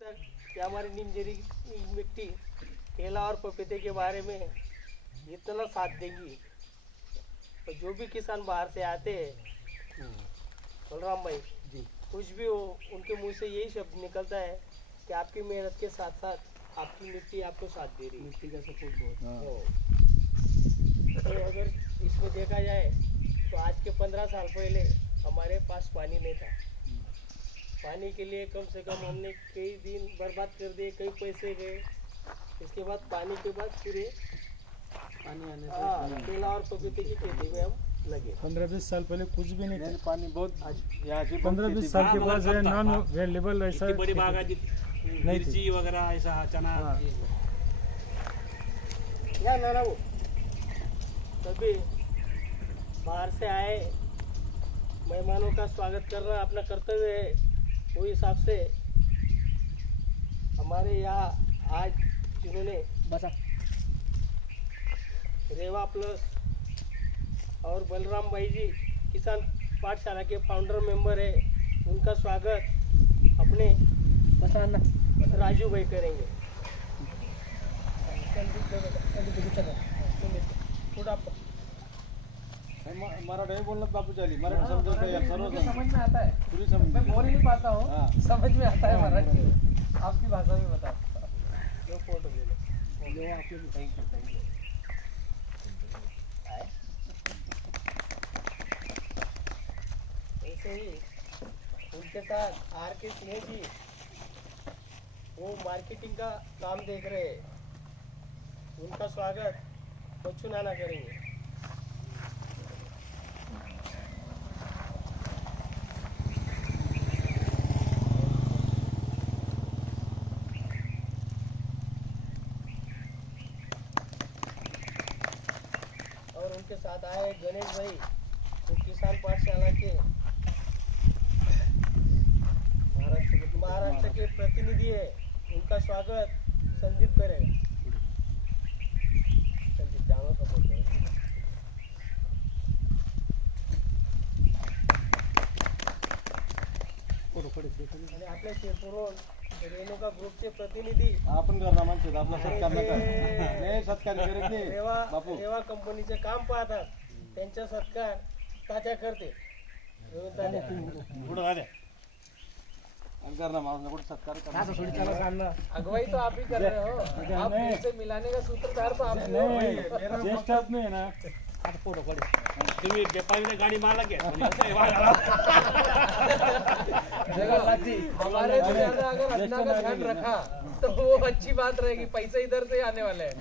तक कि हमारी नीमझरी मिट्टी केला और पपीते के बारे में इतना साथ देंगी। तो जो भी किसान बाहर से आते हैं बलराम भाई जी, कुछ भी हो उनके मुंह से यही शब्द निकलता है कि आपकी मेहनत के साथ साथ आपकी मिट्टी आपको साथ दे रही है। मिट्टी का सपोर्ट बहुत हो। तो अगर इसमें देखा जाए तो आज के 15 साल पहले हमारे पास पानी नहीं था। पानी के लिए कम से कम हमने कई दिन बर्बाद कर दिए, कई पैसे गए। इसके बाद पानी के बाद पूरे पानी आने से केला और पपीते की खेती में हम लगे। 15-20 साल पहले कुछ भी नहीं था। पानी बहुत 15-20 साल के बाद जो है नॉन अवेलेबल ऐसा बड़ी बागायती मिर्ची वगैरह ऐसा चना। या ना वो तभी बाहर से आए मेहमानों का स्वागत करना अपना कर्तव्य है। वो हिसाब से हमारे यहाँ आज जिन्होंने रेवा प्लस और बलराम भाई जी किसान पाठशाला के फाउंडर मेंबर है, उनका स्वागत अपने राजू भाई करेंगे। मराठी में बोलना बापू चाली मराठी समझो यार, सर्व समझ में आता है, पूरी समझ मैं बोल ही नहीं पाता हूँ, समझ में आता है मराठी, आपकी भाषा में बता। जो फोटो ले लो जो आपके थैंक यू ऐसे ही उनके साथ आर के सिंह जी वो मार्केटिंग का काम देख रहे हैं, उनका स्वागत बच्चू नाना करेंगे। और उनके साथ आए गणेश भाई वो किसान पाठशाला के महाराष्ट्र के प्रतिनिधि है, उनका स्वागत संदीप करेगा। संदीप जानो का बोल रहे आणि आपल्या शिरपूरहून रेणुका ग्रुपचे प्रतिनिधी आपण करणार माणसं आपला सत्कार नका नाही सत्कार करत नाही बापू रेवा कंपनीचे काम पाहतात, त्यांचा सत्कार तात्या करते। पुढे राहते करना माणूस कुछ सत्कार करना। अगुवाई तो आप ही कर रहे हो, आप से मिलाने का सूत्रधार तो आप ही हो। ज्येष्ठ आदमी है ना, फोटो पडे तुम्ही व्यापारी गाडी मालक आहे हमारे से ज्यादा अगर अन्ना का ध्यान रखा तो वो अच्छी बात रहेगी, पैसे इधर से आने वाले हैं।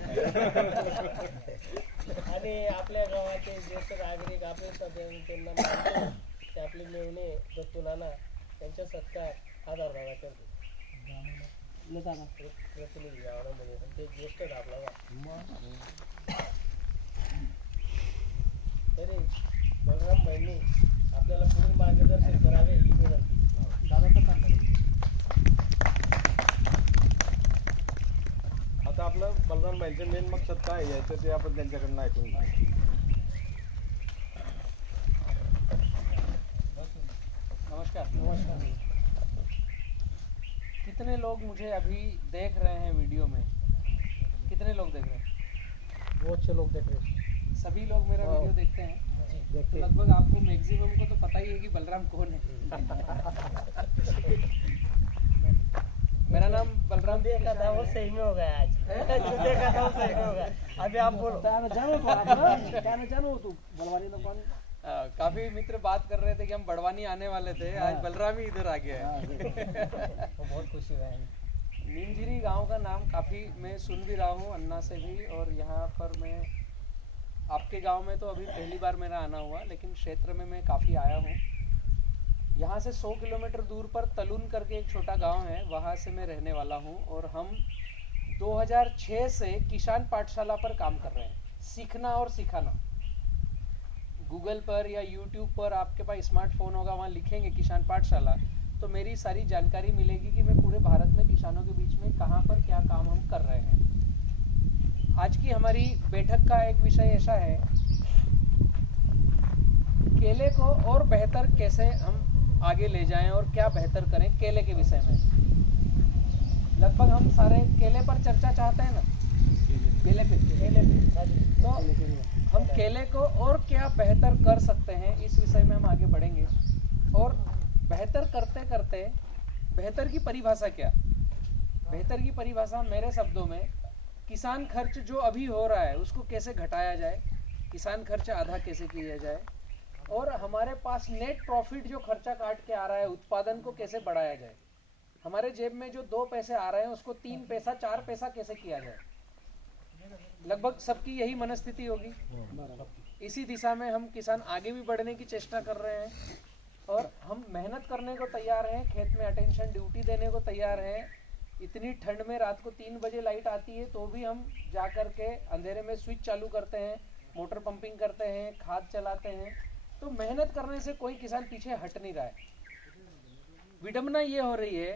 आणि आपल्या गावाचे ज्येष्ठ नागरिक आपले सगळे त्यांना मानतो ते आपले मेवणे दत्तू नाना त्यांचा सत्कार आधार दादा करते प्रतिनिधी गावामध्ये ते ज्येष्ठ आपला तरी बलराम भाईंनी आपल्याला पुढील मार्गदर्शन करावे ही विनंती। आता आपलं बलराम भाईंचं मेन मकसद काय यायचं ते आपण त्यांच्याकडनं ऐकून घेऊ। नमस्कार। कितने लोग मुझे अभी देख रहे हैं वीडियो में? कितने लोग देख रहे हैं? बहुत से लोग देख रहे हैं। सभी लोग मेरा वीडियो देखते हैं। तो लगभग आपको मैक्सिमम को तो पता ही है कि बलराम कौन है। मेरा नाम बलराम देखा था वो सही में हो गया आज। जो देखा था वो सही में हो गया। अभी आप बोलो। जानो तू बलवानी तो कौन? काफी मित्र बात कर रहे थे कि हम बड़वानी आने वाले थे, आज बलराम ही इधर आ गया है। बहुत खुशी है। नीमझरी गांव का नाम काफी मैं सुन भी रहा हूँ अन्ना से भी, और यहाँ पर मैं आपके गांव में तो अभी पहली बार मेरा आना हुआ, लेकिन क्षेत्र में मैं काफी आया हूँ। यहाँ से 100 किलोमीटर दूर पर तलुन करके एक छोटा गांव है, वहाँ से मैं रहने वाला हूँ। और हम 2006 से किसान पाठशाला पर काम कर रहे हैं, सीखना और सिखाना। गूगल पर या यूट्यूब पर आपके पास स्मार्टफोन होगा, वहाँ लिखेंगे किसान पाठशाला तो मेरी सारी जानकारी मिलेगी कि मैं पूरे भारत में किसानों के बीच में कहाँ पर क्या काम हम कर रहे हैं। आज की हमारी बैठक का एक विषय ऐसा है, केले को और बेहतर कैसे हम आगे ले जाएं और क्या बेहतर करें केले के विषय में। लगभग हम सारे केले पर चर्चा चाहते हैं ना, केले पे तो हम केले को और क्या बेहतर कर सकते हैं, इस विषय में हम आगे बढ़ेंगे। और बेहतर करते करते बेहतर की परिभाषा क्या, बेहतर की परिभाषा मेरे शब्दों में किसान खर्च जो अभी हो रहा है उसको कैसे घटाया जाए, किसान खर्च आधा कैसे किया जाए, और हमारे पास नेट प्रॉफिट जो खर्चा काट के आ रहा है उत्पादन को कैसे बढ़ाया जाए, हमारे जेब में जो 2 पैसे आ रहे हैं उसको 3 पैसा 4 पैसा कैसे किया जाए। लगभग सबकी यही मनस्थिति होगी। इसी दिशा में हम किसान आगे भी बढ़ने की चेष्टा कर रहे हैं और हम मेहनत करने को तैयार हैं, खेत में अटेंशन ड्यूटी देने को तैयार हैं। इतनी ठंड में रात को 3 बजे लाइट आती है तो भी हम जा कर के अंधेरे में स्विच चालू करते हैं, मोटर पंपिंग करते हैं, खाद चलाते हैं। तो मेहनत करने से कोई किसान पीछे हट नहीं रहा है। विडंबना ये हो रही है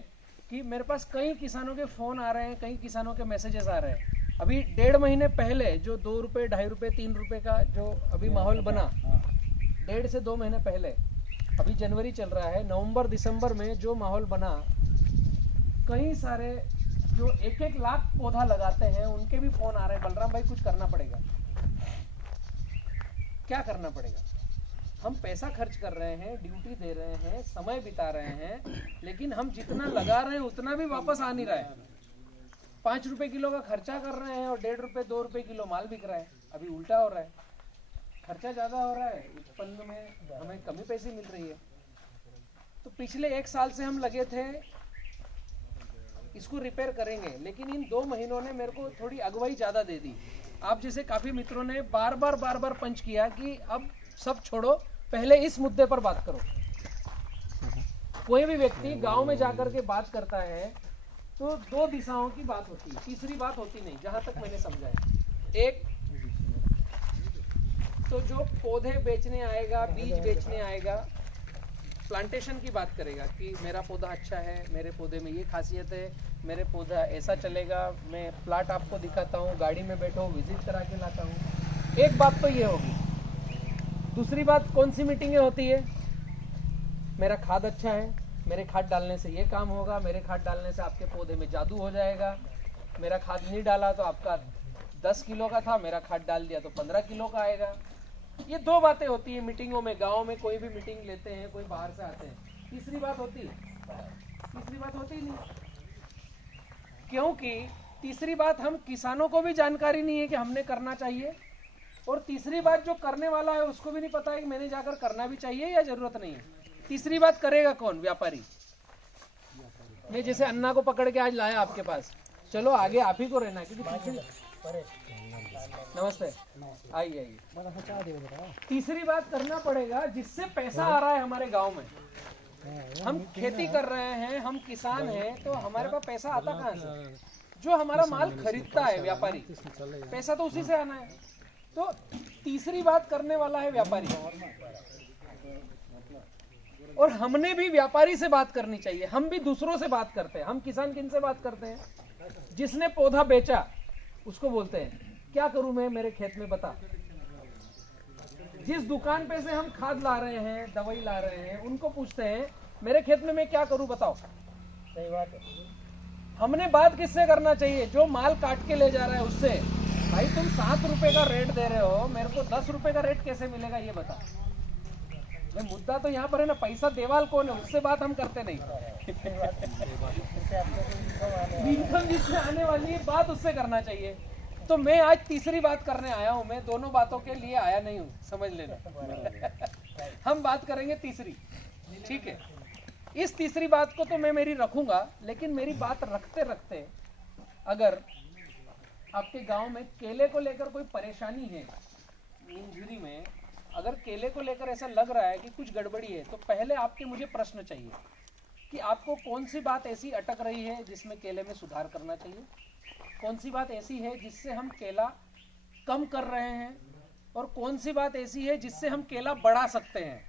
कि मेरे पास कई किसानों के फोन आ रहे हैं, कई किसानों के मैसेजेस आ रहे हैं। अभी 1.5 महीने पहले जो 2 रुपये 2.5 रुपये 3 रुपये का जो अभी माहौल बना, 1.5 से 2 महीने पहले, अभी जनवरी चल रहा है, नवंबर दिसंबर में जो माहौल बना, कई सारे जो 1-1 लाख पौधा लगाते हैं उनके भी फोन आ रहे हैं, बलराम भाई कुछ करना पड़ेगा। क्या करना पड़ेगा? हम पैसा खर्च कर रहे हैं, ड्यूटी दे रहे हैं, समय बिता रहे हैं, लेकिन हम जितना लगा रहे हैं उतना भी वापस आ नहीं रहा है। 5 रुपए किलो का खर्चा कर रहे हैं और 1.5 रुपए 2 रुपए किलो माल बिक रहा है। अभी उल्टा हो रहा है, खर्चा ज्यादा हो रहा है, उत्पन्न में हमें कमी पैसे मिल रही है। तो पिछले 1 साल से हम लगे थे इसको रिपेयर करेंगे, लेकिन इन 2 महीनों ने मेरे को थोड़ी अगुवाई ज्यादा दे दी। आप जैसे काफी मित्रों ने बार बार पंच किया कि अब सब छोड़ो, पहले इस मुद्दे पर बात करो। कोई भी व्यक्ति गांव में जाकर के बात करता है तो 2 दिशाओं की बात होती है, तीसरी बात होती नहीं, जहां तक मैंने समझा है। एक तो जो पौधे बेचने आएगा, बीज बेचने आएगा, प्लांटेशन की बात करेगा कि मेरा पौधा अच्छा है, मेरे पौधे में ये खासियत है, मेरे पौधा ऐसा चलेगा, मैं प्लाट आपको दिखाता हूँ, गाड़ी में बैठो विजिट करा के लाता हूँ। एक बात तो ये होगी। दूसरी बात कौन सी मीटिंगें होती है? मेरा खाद अच्छा है, मेरे खाद डालने से ये काम होगा, मेरे खाद डालने से आपके पौधे में जादू हो जाएगा, मेरा खाद नहीं डाला तो आपका 10 किलो का था, मेरा खाद डाल दिया तो 15 किलो का आएगा। ये 2 बातें होती है मीटिंगों में। गांव में कोई भी मीटिंग लेते हैं, कोई बाहर से आते हैं, तीसरी बात होती ही नहीं। क्योंकि तीसरी बात, हम किसानों को भी जानकारी नहीं है कि हमने करना चाहिए, और तीसरी बात जो करने वाला है उसको भी नहीं पता है कि मैंने जाकर करना भी चाहिए या जरूरत नहीं है। तीसरी बात करेगा कौन? व्यापारी। मैं जैसे अन्ना को पकड़ के आज लाया आपके पास, चलो आगे आप ही को रहना है, क्योंकि नमस्ते, आइए। तीसरी बात करना पड़ेगा जिससे पैसा आ रहा है हमारे गांव में। हम खेती कर रहे हैं, हम किसान हैं, तो हमारे पास पैसा आता कहाँ से? जो हमारा माल खरीदता है व्यापारी, पैसा तो उसी से आना है। तो तीसरी बात करने वाला है व्यापारी, और हमने भी व्यापारी से बात करनी चाहिए। हम भी दूसरों से बात करते हैं। हम किसान किन से बात करते हैं? जिसने पौधा बेचा उसको बोलते हैं क्या करूं मैं, मेरे खेत में बता। जिस दुकान पे से हम खाद ला रहे हैं, दवाई ला रहे हैं, उनको पूछते हैं मेरे खेत में मैं क्या करूं बताओ। सही बात है। हमने बात किससे करना चाहिए? जो माल काट के ले जा रहा है उससे। भाई तुम 7 रुपए का रेट दे रहे हो, मेरे को 10 रुपए का रेट कैसे मिलेगा ये बता। मुद्दा तो यहाँ पर है ना, पैसा देवाल कौन है, उससे बात हम करते नहीं। इनकम जिससे आने वाली है बात उससे करना चाहिए। तो मैं आज तीसरी बात करने आया हूँ, मैं दोनों बातों के लिए आया नहीं हूँ, समझ लेना। हम बात करेंगे तीसरी, ठीक है। इस तीसरी बात को तो मैं मेरी रखूंगा, लेकिन मेरी बात रखते रखते अगर आपके गांव में केले को लेकर कोई परेशानी है, इंजरी में अगर केले को लेकर ऐसा लग रहा है कि कुछ गड़बड़ी है, तो पहले आपके मुझे प्रश्न चाहिए कि आपको कौन सी बात ऐसी अटक रही है जिसमें केले में सुधार करना चाहिए, कौन सी बात ऐसी है जिससे हम केला कम कर रहे हैं, और कौन सी बात ऐसी है जिससे हम केला बढ़ा सकते हैं।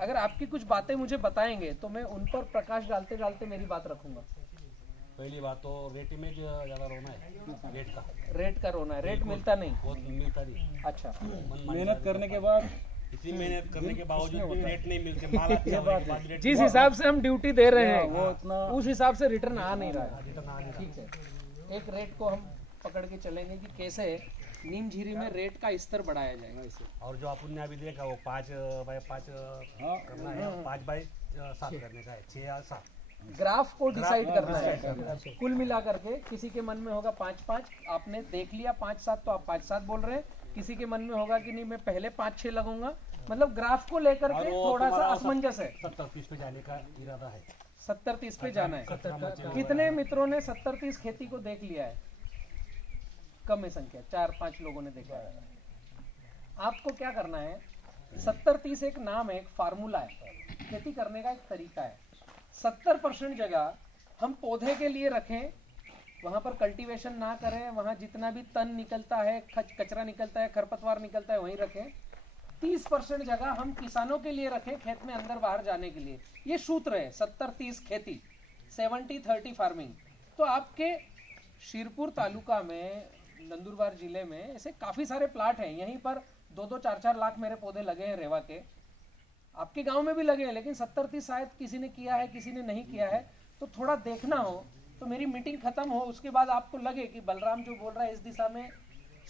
अगर आपकी कुछ बातें मुझे बताएंगे तो मैं उन पर प्रकाश डालते डालते मेरी बात रखूंगा। पहली बात तो रेट में ज्यादा रोना है, रेट का रोना है, रेट मिलता नहीं, बहुत मिलता नहीं। अच्छा, मेहनत करने के बाद इतनी मेहनत करने के बावजूद भी रेट नहीं मिलते, माल अच्छा होने के बाद रेट जिस हिसाब से हम ड्यूटी दे रहे हैं वो उतना उस हिसाब से रिटर्न आ नहीं रहा है। ठीक है, एक रेट को हम पकड़ के चलेंगे कि कैसे नीम झीरी में रेट का स्तर बढ़ाया जाएगा। और जो अपन ने अभी देखा वो 5x5 करना है, 5x7 करने का है, 6 या 7 ग्राफ को डिसाइड करना है। कुल मिला करके किसी के मन में होगा 5-5, आपने देख लिया 5-7 तो आप 5-7 बोल रहे हैं, किसी के मन में होगा कि नहीं मैं पहले 5-6 लगूंगा, मतलब ग्राफ को लेकर के थोड़ा सा असमंजस है। 70-30 पे जाने का इरादा है। 70-30 पे जाना है। कितने मित्रों ने 70-30 खेती को देख लिया है? कम है संख्या, 4-5 लोगों ने देखा है। आपको क्या करना है, 70-30 एक नाम है, एक फार्मूला है, खेती करने का एक तरीका है। 70% जगह हम पौधे के लिए रखें, वहां पर कल्टीवेशन ना करें, वहां जितना भी तन निकलता है, कचरा निकलता है, खरपतवार निकलता है वहीं रखें। 30% जगह हम किसानों के लिए रखें, खेत में अंदर बाहर जाने के लिए। ये सूत्र है 70-30 खेती, 70-30 फार्मिंग। तो आपके शिरपुर तालुका में, नंदुरबार जिले में ऐसे काफी सारे प्लाट हैं, यहीं पर 2-2, 4-4 लाख मेरे पौधे लगे हैं रेवा के, आपके गांव में भी लगे हैं, लेकिन 70-30 शायद किसी ने किया है, किसी ने नहीं किया है। तो थोड़ा देखना हो तो मेरी मीटिंग खत्म हो, उसके बाद आपको लगे कि बलराम जो बोल रहा है इस दिशा में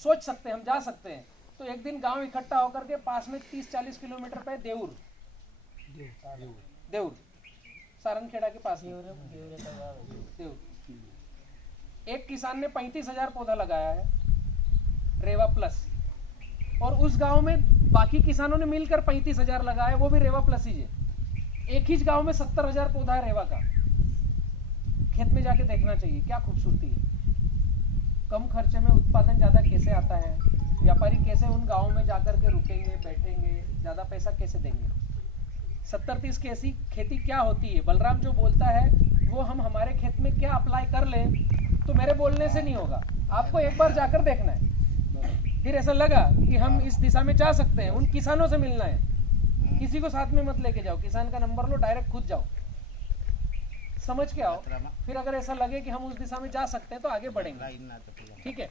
सोच सकते हैं, हम जा सकते हैं, तो एक दिन गांव इकट्ठा होकर के पास में 30-40 किलोमीटर पे देउर सारंगखेड़ा के पास में देउर, एक किसान ने 35,000 पौधा लगाया है रेवा प्लस, और उस गांव में बाकी किसानों ने मिलकर 35,000 लगाया, वो भी रेवा प्लस ही है। एक ही गांव में 70,000 पौधा है रेवा का। खेत में जाके देखना चाहिए क्या खूबसूरती है। कम खर्चे में उत्पादन ज्यादा कैसे आता है, व्यापारी कैसे उन गांवों में जाकर के रुकेंगे, बैठेंगे, ज्यादा पैसा कैसे देंगे। 70-30 कैसी खेती क्या होती है, बलराम जो बोलता है वो हम हमारे खेत में क्या अप्लाई कर लें, तो मेरे बोलने से नहीं होगा, आपको एक बार जाकर देखना है। फिर ऐसा लगा कि हम इस दिशा में जा सकते हैं, उन किसानों से मिलना है, किसी को साथ में मत लेके जाओ, किसान का नंबर लो, डायरेक्ट खुद जाओ, समझ के आओ। फिर अगर ऐसा लगे कि हम उस दिशा में जा सकते हैं तो आगे बढ़ेंगे। ठीक है,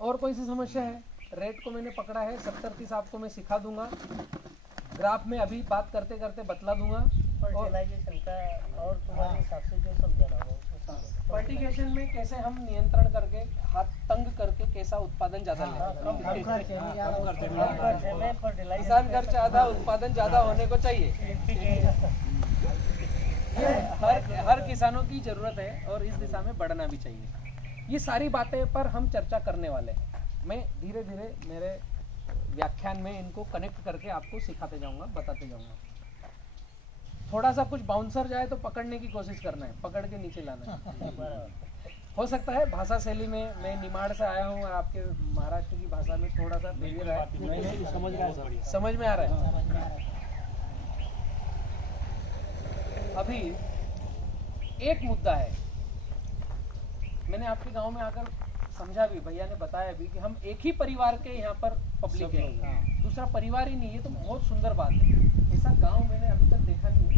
और कोई सी समस्या है? रेट को मैंने पकड़ा है, 70-30 आपको मैं सिखा दूंगा, ग्राफ में अभी बात करते करते बतला दूंगा। फर्टिलाइजेशन का और तुम्हारे हिसाब से जो समझाना होगा उसको समझाना। फर्टिगेशन में कैसे हम नियंत्रण करके, हाथ तंग करके कैसा उत्पादन ज्यादा लें, किसान खर्च ज्यादा, उत्पादन ज्यादा होने को चाहिए। ये हर किसानों की जरूरत है और इस दिशा में बढ़ना भी चाहिए। ये सारी बातें पर हम चर्चा करने वाले हैं। मैं धीरे धीरे मेरे व्याख्यान में इनको कनेक्ट करके आपको सिखाते जाऊंगा, बताते जाऊंगा। थोड़ा सा कुछ बाउंसर जाए तो पकड़ने की कोशिश करना है, पकड़ के नीचे लाना है। हो सकता है भाषा शैली में, मैं निमाड़ से आया हूँ और आपके महाराष्ट्र की भाषा में थोड़ा सा भेज रहा है, समझ में आ रहा है। अभी एक मुद्दा है, मैंने आपके गांव में आकर समझा भी, भैया ने बताया भी कि हम एक ही परिवार के यहाँ पर पब्लिक है, दूसरा परिवार ही नहीं। ये तो बहुत सुंदर बात है, ऐसा गांव मैंने अभी तक देखा नहीं है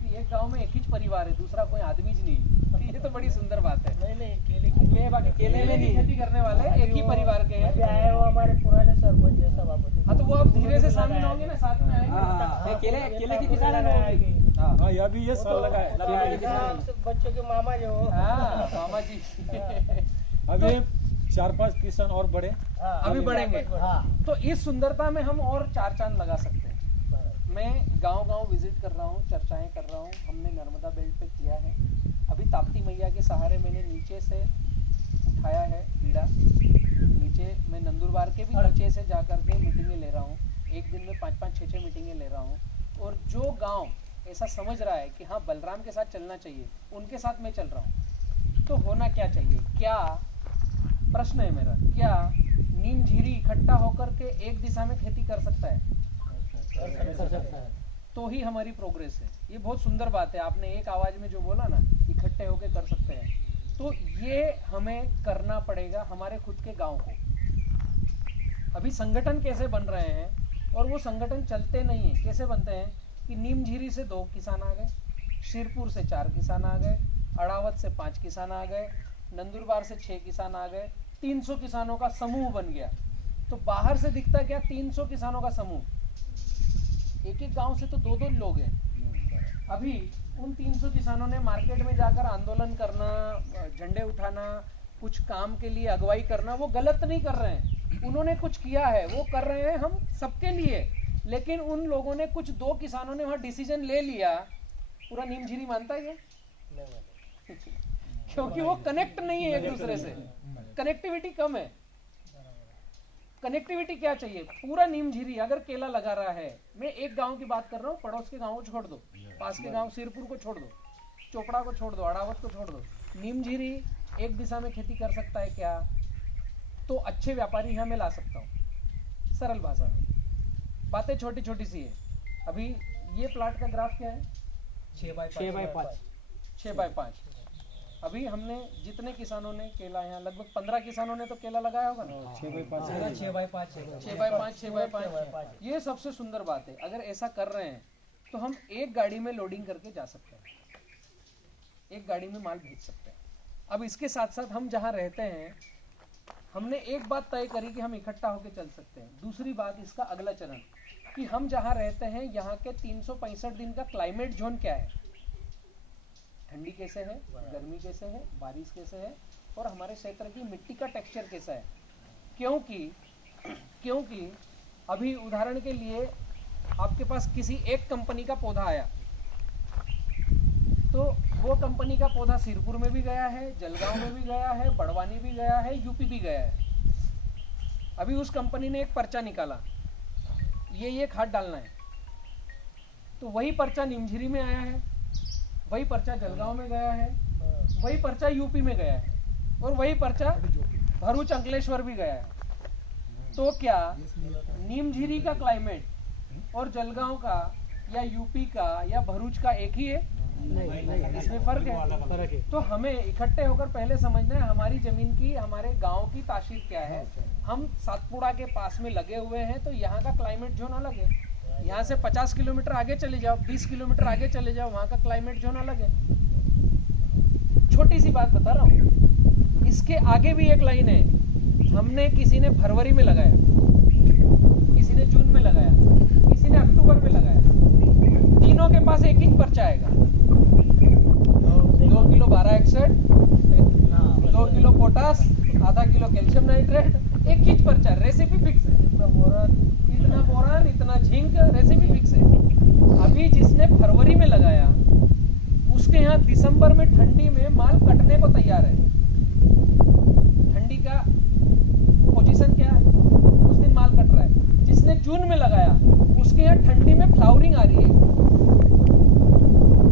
कि एक गांव में एक ही परिवार है, दूसरा कोई आदमी ही नहीं। ये तो बड़ी सुंदर बात है। नहीं केले केले की खेती करने वाले एक ही परिवार के हैं। आए वो हमारे पुराने सरपंच है सभापति। हाँ, तो वो अब धीरे से शामिल होंगे ना, साथ में आएंगे। केले की किसान आएगी। हाँ, यह भी ये साल लगा है। बच्चों के मामा जो हाँ, मामा जी अभी 4-5 किसान और बड़े अभी बढ़ेंगे। तो इस सुंदरता में हम और 4 चांद लगा सकते हैं। मैं गांव-गांव विजिट कर रहा हूँ, चर्चाएं कर रहा हूँ। हमने नर्मदा बेल्ट पे किया है, अभी ताप्ती मैया के सहारे मैंने नीचे से उठाया है बीड़ा, नीचे मैं नंदुरबार के भी नीचे से जाकर के मीटिंगें ले रहा हूँ। एक दिन में 5-5, 6-6 मीटिंगें ले रहा हूँ। और जो गाँव ऐसा समझ रहा है कि हाँ बलराम के साथ चलना चाहिए, उनके साथ मैं चल रहा हूँ। तो होना क्या चाहिए, क्या प्रश्न है मेरा, क्या नीम झीरी इकट्ठा होकर के एक दिशा में खेती कर सकता है? तो ही हमारी प्रोग्रेस है। ये बहुत सुंदर बात है, आपने एक आवाज में जो बोला ना, इकट्ठे होकर कर सकते हैं, तो ये हमें करना पड़ेगा हमारे खुद के गांव को। अभी संगठन कैसे बन रहे हैं, और वो संगठन चलते नहीं है। कैसे बनते हैं कि नीम झीरी से 2 किसान आ गए, शिरपुर से 4 किसान आ गए, अड़ावत से 5 किसान आ गए, नंदुरबार से 6 किसान आ गए, 300 किसानों का समूह बन गया। तो बाहर से दिखता क्या, 300 किसानों का समूह, एक एक गांव से तो 2-2 लोग हैं। अभी उन 300 किसानों ने मार्केट में जाकर आंदोलन करना, झंडे उठाना, कुछ काम के लिए अगुवाई करना, वो गलत नहीं कर रहे हैं, उन्होंने कुछ किया है, वो कर रहे हैं हम सबके लिए। लेकिन उन लोगों ने कुछ 2 किसानों ने वहां डिसीजन ले लिया, पूरा नीमझिरी मानता है क्या? क्योंकि वो कनेक्ट नहीं है एक दूसरे से, कनेक्टिविटी कम है। कनेक्टिविटी क्या चाहिए? पूरा नीमझिरी अगर केला लगा रहा है, मैं एक गांव की बात कर रहा हूँ, पड़ोस के गांव को छोड़ दो, पास के गांव सिरपुर को छोड़ दो, चोपड़ा को छोड़ दो, अड़ावत को छोड़ दो, नीमझिरी एक दिशा में खेती कर सकता है क्या? तो अच्छे व्यापारी यहाँ मैं ला सकता हूँ। सरल भाषा में बातें छोटी छोटी सी है। अभी ये प्लाट का ग्राफ क्या है? 6 बाय 5। 6 बाय 5। अभी हमने जितने किसानों ने केला, यहाँ लगभग 15 किसानों ने तो केला लगाया होगा ना। 6 बाई 5 6 बाय 5 6 बाय 5। ये सबसे सुंदर बात है। अगर ऐसा कर रहे हैं तो हम एक गाड़ी में लोडिंग करके जा सकते हैं, एक गाड़ी में माल भेज सकते हैं। अब इसके साथ साथ हम जहाँ रहते हैं, हमने एक बात तय करी कि हम इकट्ठा होकर चल सकते हैं। दूसरी बात, इसका अगला चरण कि हम जहाँ रहते हैं यहाँ के 365 दिन का क्लाइमेट जोन क्या है, ठंडी कैसे है, गर्मी कैसे है, बारिश कैसे है, और हमारे क्षेत्र की मिट्टी का टेक्सचर कैसा है। क्योंकि अभी उदाहरण के लिए आपके पास किसी एक कंपनी का पौधा आया, तो वो कंपनी का पौधा सिरपुर में भी गया है, जलगांव में भी गया है, बड़वानी भी गया है, यूपी भी गया है। अभी उस कंपनी ने एक पर्चा निकाला, ये खाद डालना है, तो वही पर्चा नीमझिरी में आया है, वही पर्चा जलगांव में गया है, वही पर्चा यूपी में गया है, और वही पर्चा भरूच अंकलेश्वर भी गया है। तो क्या नीमझिरी का क्लाइमेट और जलगांव का या यूपी का या भरूच का एक ही है? नहीं, इसमें फर्क है। तो हमें इकट्ठे होकर पहले समझना है हमारी जमीन की, हमारे गांव की तासीर क्या है। हम सातपुड़ा के पास में लगे हुए हैं, तो यहाँ का क्लाइमेट जोन अलग है। यहाँ से 50 किलोमीटर आगे चले जाओ, 20 किलोमीटर आगे चले जाओ, वहाँ का क्लाइमेट जोन अलग है। छोटी सी बात बता रहा हूँ। इसके आगे भी एक लाइन है, हमने किसी ने फरवरी में लगाया, किसी ने जून में लगाया, किसी ने अक्टूबर में लगाया, तीनों के पास एक इंच पर्चा आएगा। 2 किलो 1261, 2 किलो पोटास, आधा किलो कैल्शियम नाइट्रेट, एक इंच पर्चा, रेसिपी फिक्स है। इतना बोरान, इतना जिंक, रेसिपी फिक्स है। अभी जिसने फरवरी में लगाया, उसके यहाँ दिसंबर में ठंडी में माल कटने को तैयार है। ठंडी का पोजीशन क्या है, उस दिन माल कट रहा है। जिसने जून में लगाया, उसके यहाँ ठंडी में फ्लावरिंग आ रही है।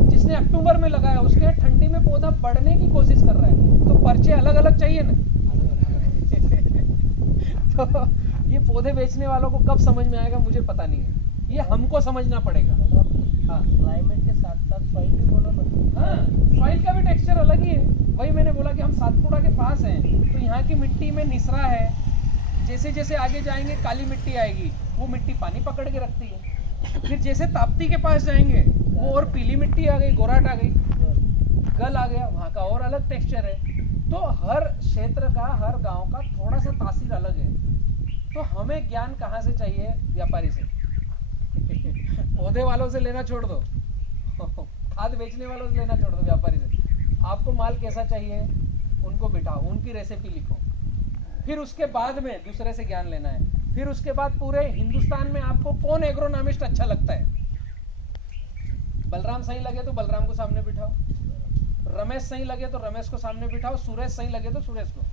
जिसने अक्टूबर में लगाया, उसके यहाँ ठंडी में पौधा बढ़ने की कोशिश कर रहा है। तो पर्चे अलग अलग चाहिए ना। तो ये पौधे बेचने वालों को कब समझ में आएगा मुझे पता नहीं है, ये हमको समझना पड़ेगा। हाँ, क्लाइमेट के साथ साथ सॉइल भी बोलो ना। हाँ, सॉइल का भी टेक्सचर अलग ही है। वही मैंने बोला कि हम सातपुड़ा के पास हैं, तो यहाँ की मिट्टी में निसरा है। जैसे जैसे आगे जाएंगे काली मिट्टी आएगी, वो मिट्टी पानी पकड़ के रखती है। फिर जैसे ताप्ती के पास जाएंगे, वो और पीली मिट्टी आ गई, गोराट आ गई, गल आ गया, वहाँ का और अलग टेक्सचर है। तो हर क्षेत्र का, हर गांव का थोड़ा सा तासीर अलग है। तो हमें ज्ञान कहाँ से चाहिए? व्यापारी से। पौधे वालों से लेना छोड़ दो, खाद बेचने वालों से लेना छोड़ दो, व्यापारी से। आपको माल कैसा चाहिए, उनको बिठाओ, उनकी रेसिपी लिखो, फिर उसके बाद में दूसरे से ज्ञान लेना है। फिर उसके बाद पूरे हिंदुस्तान में आपको कौन एग्रोनॉमिस्ट अच्छा लगता है? बलराम सही लगे तो बलराम को सामने बिठाओ, रमेश सही लगे तो रमेश को सामने बिठाओ, सुरेश सही लगे तो सुरेश को।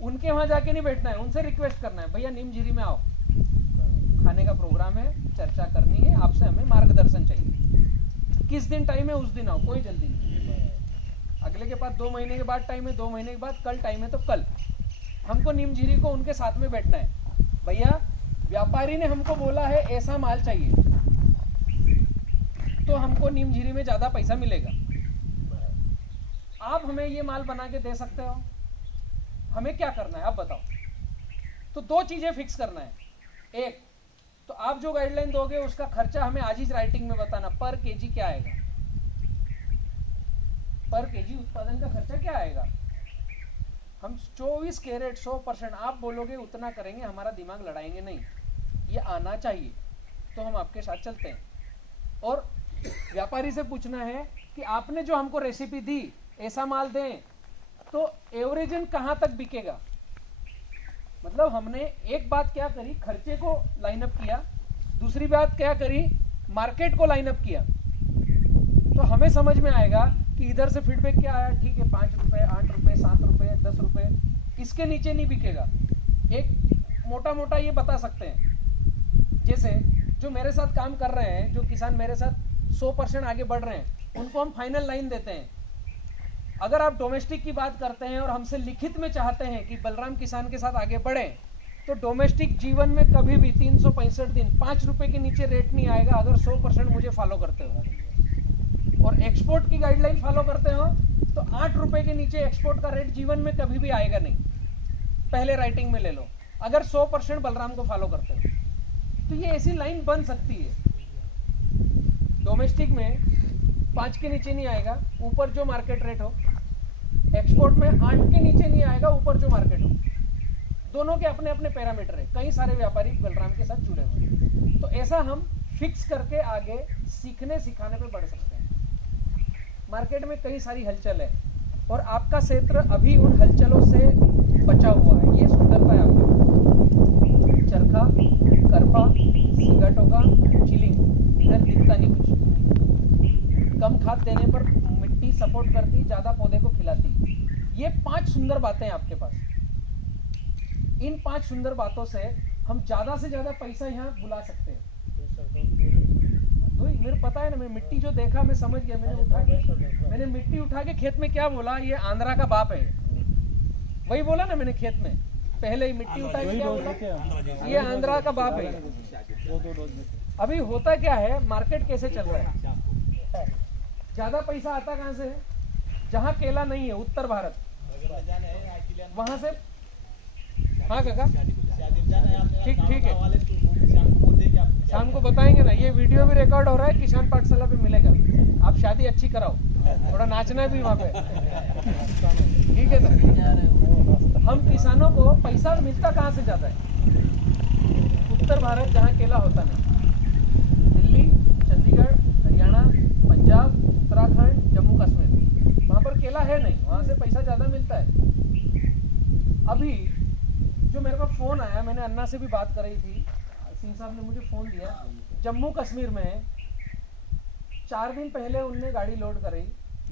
उनके वहां जाके नहीं बैठना है, उनसे रिक्वेस्ट करना है, भैया नीमझिरी में आओ, खाने का प्रोग्राम है, चर्चा करनी है, आपसे हमें मार्गदर्शन चाहिए। किस दिन टाइम है उस दिन आओ, कोई जल्दी नहीं। अगले के पास 2 महीने के बाद टाइम है, 2 महीने के बाद कल टाइम है, तो कल हमको नीमझिरी को उनके साथ में बैठना है। भैया व्यापारी ने हमको बोला है ऐसा माल चाहिए, तो हमको नीमझिरी में ज्यादा पैसा मिलेगा। आप हमें ये माल बना के दे सकते हो, हमें क्या करना है आप बताओ। तो 2 चीजें फिक्स करना है। एक तो आप जो गाइडलाइन दोगे उसका खर्चा हमें आज ही राइटिंग में बताना, पर केजी क्या आएगा, पर केजी उत्पादन का खर्चा क्या आएगा। हम 24 कैरेट 100% आप बोलोगे उतना करेंगे, हमारा दिमाग लड़ाएंगे नहीं, ये आना चाहिए तो हम आपके साथ चलते हैं। और व्यापारी से पूछना है कि आपने जो हमको रेसिपी दी ऐसा माल दें तो एवरेजन कहां तक बिकेगा। मतलब हमने एक बात क्या करी, खर्चे को लाइन अप किया, दूसरी बात क्या करी, मार्केट को लाइन अप किया। तो हमें समझ में आएगा कि इधर से फीडबैक क्या आया, ठीक है 5 रुपए 8 रुपए 7 रुपए 10 रुपए, इसके नीचे नहीं बिकेगा। एक मोटा मोटा ये बता सकते हैं, जैसे जो मेरे साथ काम कर रहे हैं, जो किसान मेरे साथ 100% आगे बढ़ रहे हैं, उनको हम फाइनल लाइन देते हैं। अगर आप डोमेस्टिक की बात करते हैं और हमसे लिखित में चाहते हैं कि बलराम किसान के साथ आगे बढ़े, तो डोमेस्टिक जीवन में कभी भी 365 दिन 5 रुपए के नीचे रेट नहीं आएगा अगर 100% मुझे फॉलो करते हो। और एक्सपोर्ट की गाइडलाइन फॉलो करते हो तो 8 रुपए के नीचे एक्सपोर्ट का रेट जीवन में कभी भी आएगा नहीं। पहले राइटिंग में ले लो, अगर 100% बलराम को फॉलो करते हो तो ये ऐसी लाइन बन सकती है। डोमेस्टिक में 5 के नीचे नहीं आएगा ऊपर जो मार्केट रेट हो, एक्सपोर्ट में 8 के नीचे नहीं आएगा ऊपर जो मार्केट हो। दोनों के अपने अपने पैरामीटर है। कई सारे व्यापारी बलराम के साथ जुड़े हुए हैं, तो ऐसा हम फिक्स करके आगे सीखने सिखाने पे बढ़ सकते हैं। मार्केट में कई सारी हलचल है और आपका क्षेत्र अभी उन हलचलों से बचा हुआ है। ये सुंदरता है आपकी। चरखा, करपा, सिगाटोका, चिलिंग, इधर दिखता नहीं कुछ। कम खाद देने पर मिट्टी सपोर्ट करती, ज्यादा पौधे को खिलाती। ये 5 सुंदर बातें हैं आपके पास। इन 5 सुंदर बातों से हम ज्यादा से ज्यादा पैसा यहाँ बुला सकते हैं। तो मेरे पता है ना, मैं मिट्टी जो देखा मैं समझ गया। मैंने मिट्टी उठा के खेत में क्या बोला, ये आंध्रा का बाप है। वही बोला ना मैंने खेत में, पहले ही मिट्टी उठा के क्या बोला, ये आंध्रा का बाप है। अभी होता क्या है, मार्केट कैसे चल रहा है, ज्यादा पैसा आता कहां से है, जहां केला नहीं है, उत्तर भारत, वहां से। हाँ काका, ठीक है, शाम को बताएंगे ना। ये वीडियो भी रिकॉर्ड हो रहा है, किसान पाठशाला पे मिलेगा। आप शादी अच्छी कराओ, थोड़ा नाचना भी वहाँ पे, ठीक है ना। हम किसानों को पैसा मिलता कहाँ से जाता है, उत्तर भारत जहाँ केला होता नहीं, दिल्ली, चंडीगढ़, हरियाणा, पंजाब, उत्तराखंड, जम्मू कश्मीर, वहाँ पर केला है नहीं, वहाँ से पैसा ज़्यादा मिलता है। अभी जो मेरे पास फ़ोन आया, मैंने अन्ना से भी बात करी थी, सिंह साहब ने मुझे फ़ोन दिया, जम्मू कश्मीर में 4 दिन पहले उनने गाड़ी लोड करी,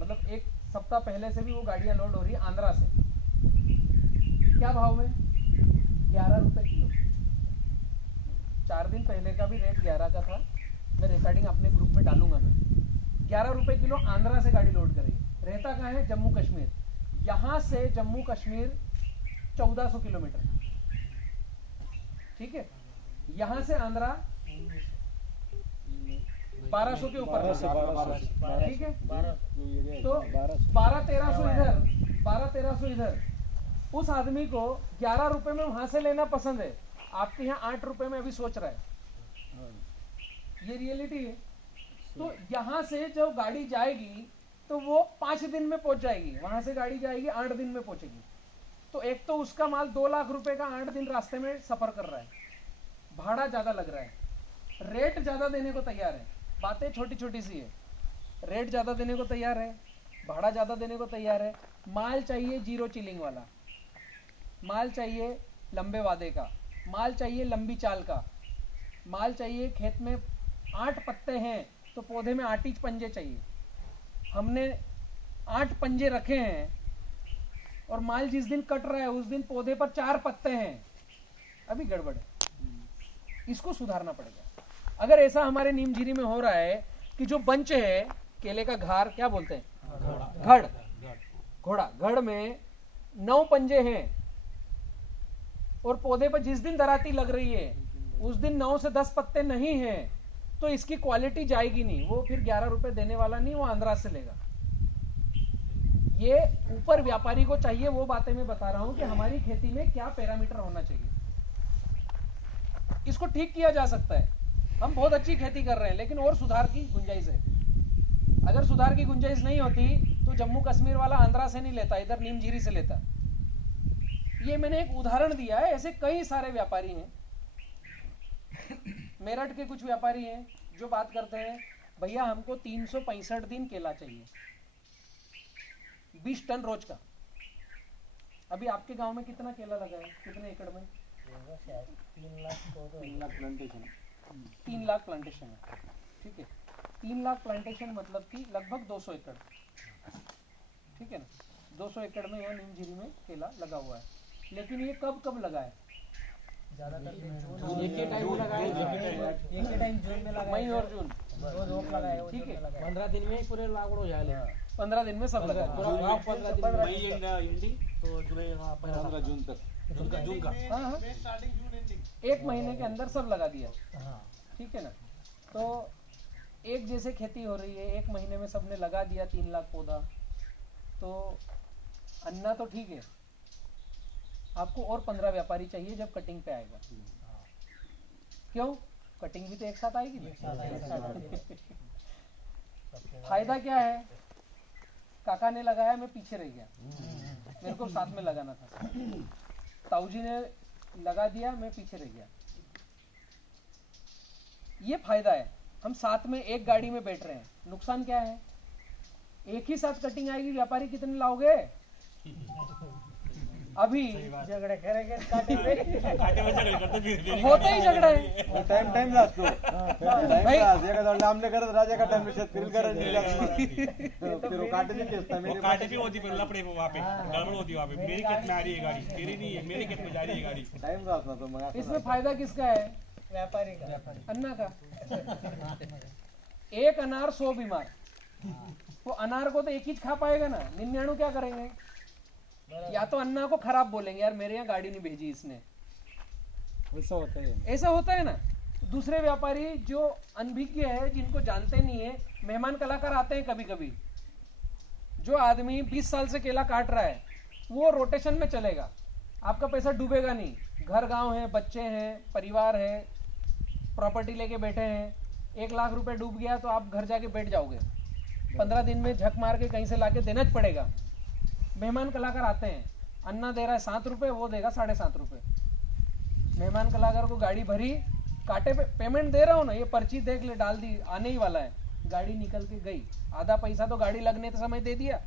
मतलब 1 सप्ताह पहले से भी वो गाड़ियाँ लोड हो रही है आंध्रा से। क्या भाव में, 11 रुपए किलो। 4 दिन पहले का भी रेट 11 का था, मैं रिकॉर्डिंग अपने ग्रुप में डालूंगा। मैं 11 रुपए किलो आंध्रा से गाड़ी लोड करी। रहता कहाँ है, जम्मू कश्मीर। यहाँ से जम्मू कश्मीर 1400 किलोमीटर, ठीक है। यहाँ से आंध्रा 1200 के ऊपर, ठीक है। तो 1200-1300 इधर, 1200-1300 इधर। उस आदमी को 11 रुपए में वहां से लेना पसंद है, आपके यहाँ 8 रुपए में अभी सोच रहा है। ये रियलिटी है। तो यहाँ से जो गाड़ी जाएगी तो वो 5 दिन में पहुंच जाएगी, वहां से गाड़ी जाएगी 8 दिन में पहुंचेगी। तो एक तो उसका माल 2 लाख रुपए का 8 दिन रास्ते में सफर कर रहा है, भाड़ा ज्यादा लग रहा है, रेट ज्यादा देने को तैयार है। बातें छोटी छोटी सी है, रेट ज्यादा देने को तैयार है, भाड़ा ज्यादा देने को तैयार है। माल चाहिए जीरो चिलिंग वाला, माल चाहिए लंबे वादे का, माल चाहिए लंबी चाल का, माल चाहिए खेत में 8 पत्ते हैं तो पौधे में 8 ही पंजे चाहिए। हमने 8 पंजे रखे हैं और माल जिस दिन कट रहा है उस दिन पौधे पर 4 पत्ते हैं, अभी गड़बड़ है, इसको सुधारना पड़ेगा। अगर ऐसा हमारे नीमझीरी में हो रहा है कि जो बंच है केले का, घार क्या बोलते हैं, घड़, घोड़ा, घड़ में 9 पंजे हैं और पौधे पर जिस दिन दराती लग रही है उस दिन 9 से 10 पत्ते नहीं हैं, तो इसकी क्वालिटी जाएगी नहीं। वो फिर 11 रुपए देने वाला नहीं, वो आंध्रा से लेगा। ये ऊपर व्यापारी को चाहिए, वो बातें मैं बता रहा हूं कि हमारी खेती में क्या पैरामीटर होना चाहिए। इसको ठीक किया जा सकता है। हम बहुत अच्छी खेती कर रहे हैं लेकिन और सुधार की गुंजाइश है। अगर सुधार की गुंजाइश नहीं होती तो जम्मू कश्मीर वाला आंध्रा से नहीं लेता, इधर नीमझीरी से लेता। ये मैंने एक उदाहरण दिया है, ऐसे कई सारे व्यापारी हैं। मेरठ के कुछ व्यापारी हैं जो बात करते हैं, भैया हमको 365 दिन केला चाहिए, 20 टन रोज का। अभी आपके गांव में कितना केला लगा है, कितने एकड़ में? 3 लाख प्लांटेशन 3 लाख प्लांटेशन है, ठीक है। 3 लाख प्लांटेशन मतलब कि लगभग 200 एकड़, ठीक है ना। 200 एकड़ में यहाँ नीमझिरी में केला लगा हुआ है। लेकिन ये कब कब लगा है? एक ही टाइम जून में लगा, मई और जून, ठीक है। 15 दिन में पूरे लागवड हो जाएगा। 15 दिन में सब लगा। पूरा गाँव 15 दिन में। मई एंडिंग तो जुलाई का पहला 15 जून तक। जून का हाँ हाँ, एक महीने के अंदर सब लगा दिया, ठीक है ना। तो एक जैसे खेती हो रही है, एक महीने में सबने लगा दिया 3 लाख पौधा, तो अन्ना तो ठीक है, आपको और 15 व्यापारी चाहिए जब कटिंग पे आएगा। क्यों? कटिंग भी तो एक साथ आएगी ना। फायदा क्या है? काका ने लगाया, मैं पीछे रह गया, मेरे को साथ में लगाना था। ताऊजी ने लगा दिया, मैं पीछे रह गया। ये फायदा है, हम साथ में एक गाड़ी में बैठ रहे हैं। नुकसान क्या है? एक ही साथ कटिंग आएगी, व्यापारी कितने लाओगे? अभी झगड़े करेंगे काटे पे। होता ही झगड़ा है। टाइम जास्त आमने करत राजा का टाइम शेतकरी काटे नहीं खेचता वो काटे भी होती पर लपड़े वहाँ पे गड़बड़ होती वहाँ पे। मेरी खेत में आ रही है गाड़ी, तेरी नहीं है, मेरे खेत में जा रही है गाड़ी। टाइम जास्त ना तो मग इसमें फायदा किसका है? व्यापारी का, अन्ना का। एक अनार 100 बीमार, वो अनार को तो एक ही खा पाएगा ना, 99 क्या करेंगे? या तो अन्ना को खराब बोलेंगे, यार मेरे यहाँ गाड़ी नहीं भेजी इसने, ऐसा होता है। ऐसा होता है ना। दूसरे व्यापारी जो अनभिज्ञ है, जिनको जानते नहीं है, मेहमान कलाकार आते हैं कभी कभी, जो आदमी 20 साल से केला काट रहा है वो रोटेशन में चलेगा, आपका पैसा डूबेगा नहीं। घर गांव है, बच्चे हैं, परिवार है, प्रॉपर्टी लेके बैठे हैं, 1 लाख रुपए डूब गया तो आप घर जाके बैठ जाओगे। 15 दिन में झक मार के कहीं से लाके देना ज पड़ेगा। मेहमान कलाकार आते हैं, अन्ना दे रहा है 7 रुपए, वो देगा 7.5 रुपए। मेहमान कलाकार को गाड़ी भरी, काटे पे पेमेंट दे रहा हूँ ना, ये पर्ची देख ले, डाल दी, आने ही वाला है, गाड़ी निकल के गई। आधा पैसा तो गाड़ी लगने के समय दे दिया,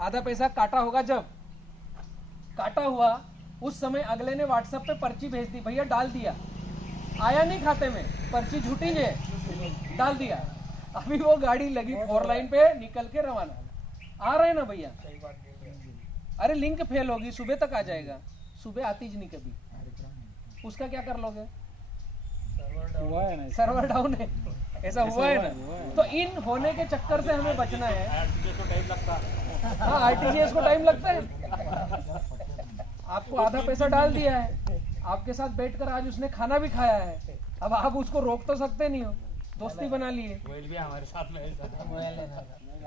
आधा पैसा काटा होगा जब काटा हुआ उस समय अगले ने व्हाट्सएप पे पर्ची भेज दी, भैया डाल दिया, आया नहीं खाते में, पर्ची झूठी है, डाल दिया। अभी वो गाड़ी लगी 4 लाइन पे, निकल के रवाना। आ रहे ना भैया? अरे लिंक फेल होगी, सुबह तक आ जाएगा, सुबह आती ज नहीं कभी, उसका क्या कर लोगे? हुआ है ना, सर्वर डाउन है, ऐसा हुआ है ना। तो इन होने के चक्कर से हमें बचना है। आरटीजीएस को टाइम लगता है। हाँ, आरटीजीएस को टाइम लगता है। आपको आधा पैसा डाल दिया है, आपके साथ बैठकर आज उसने खाना भी खाया है, अब आप उसको रोक तो सकते नहीं हो, दोस्ती बना लिए, मोबाइल भी हमारे साथ में ऐसा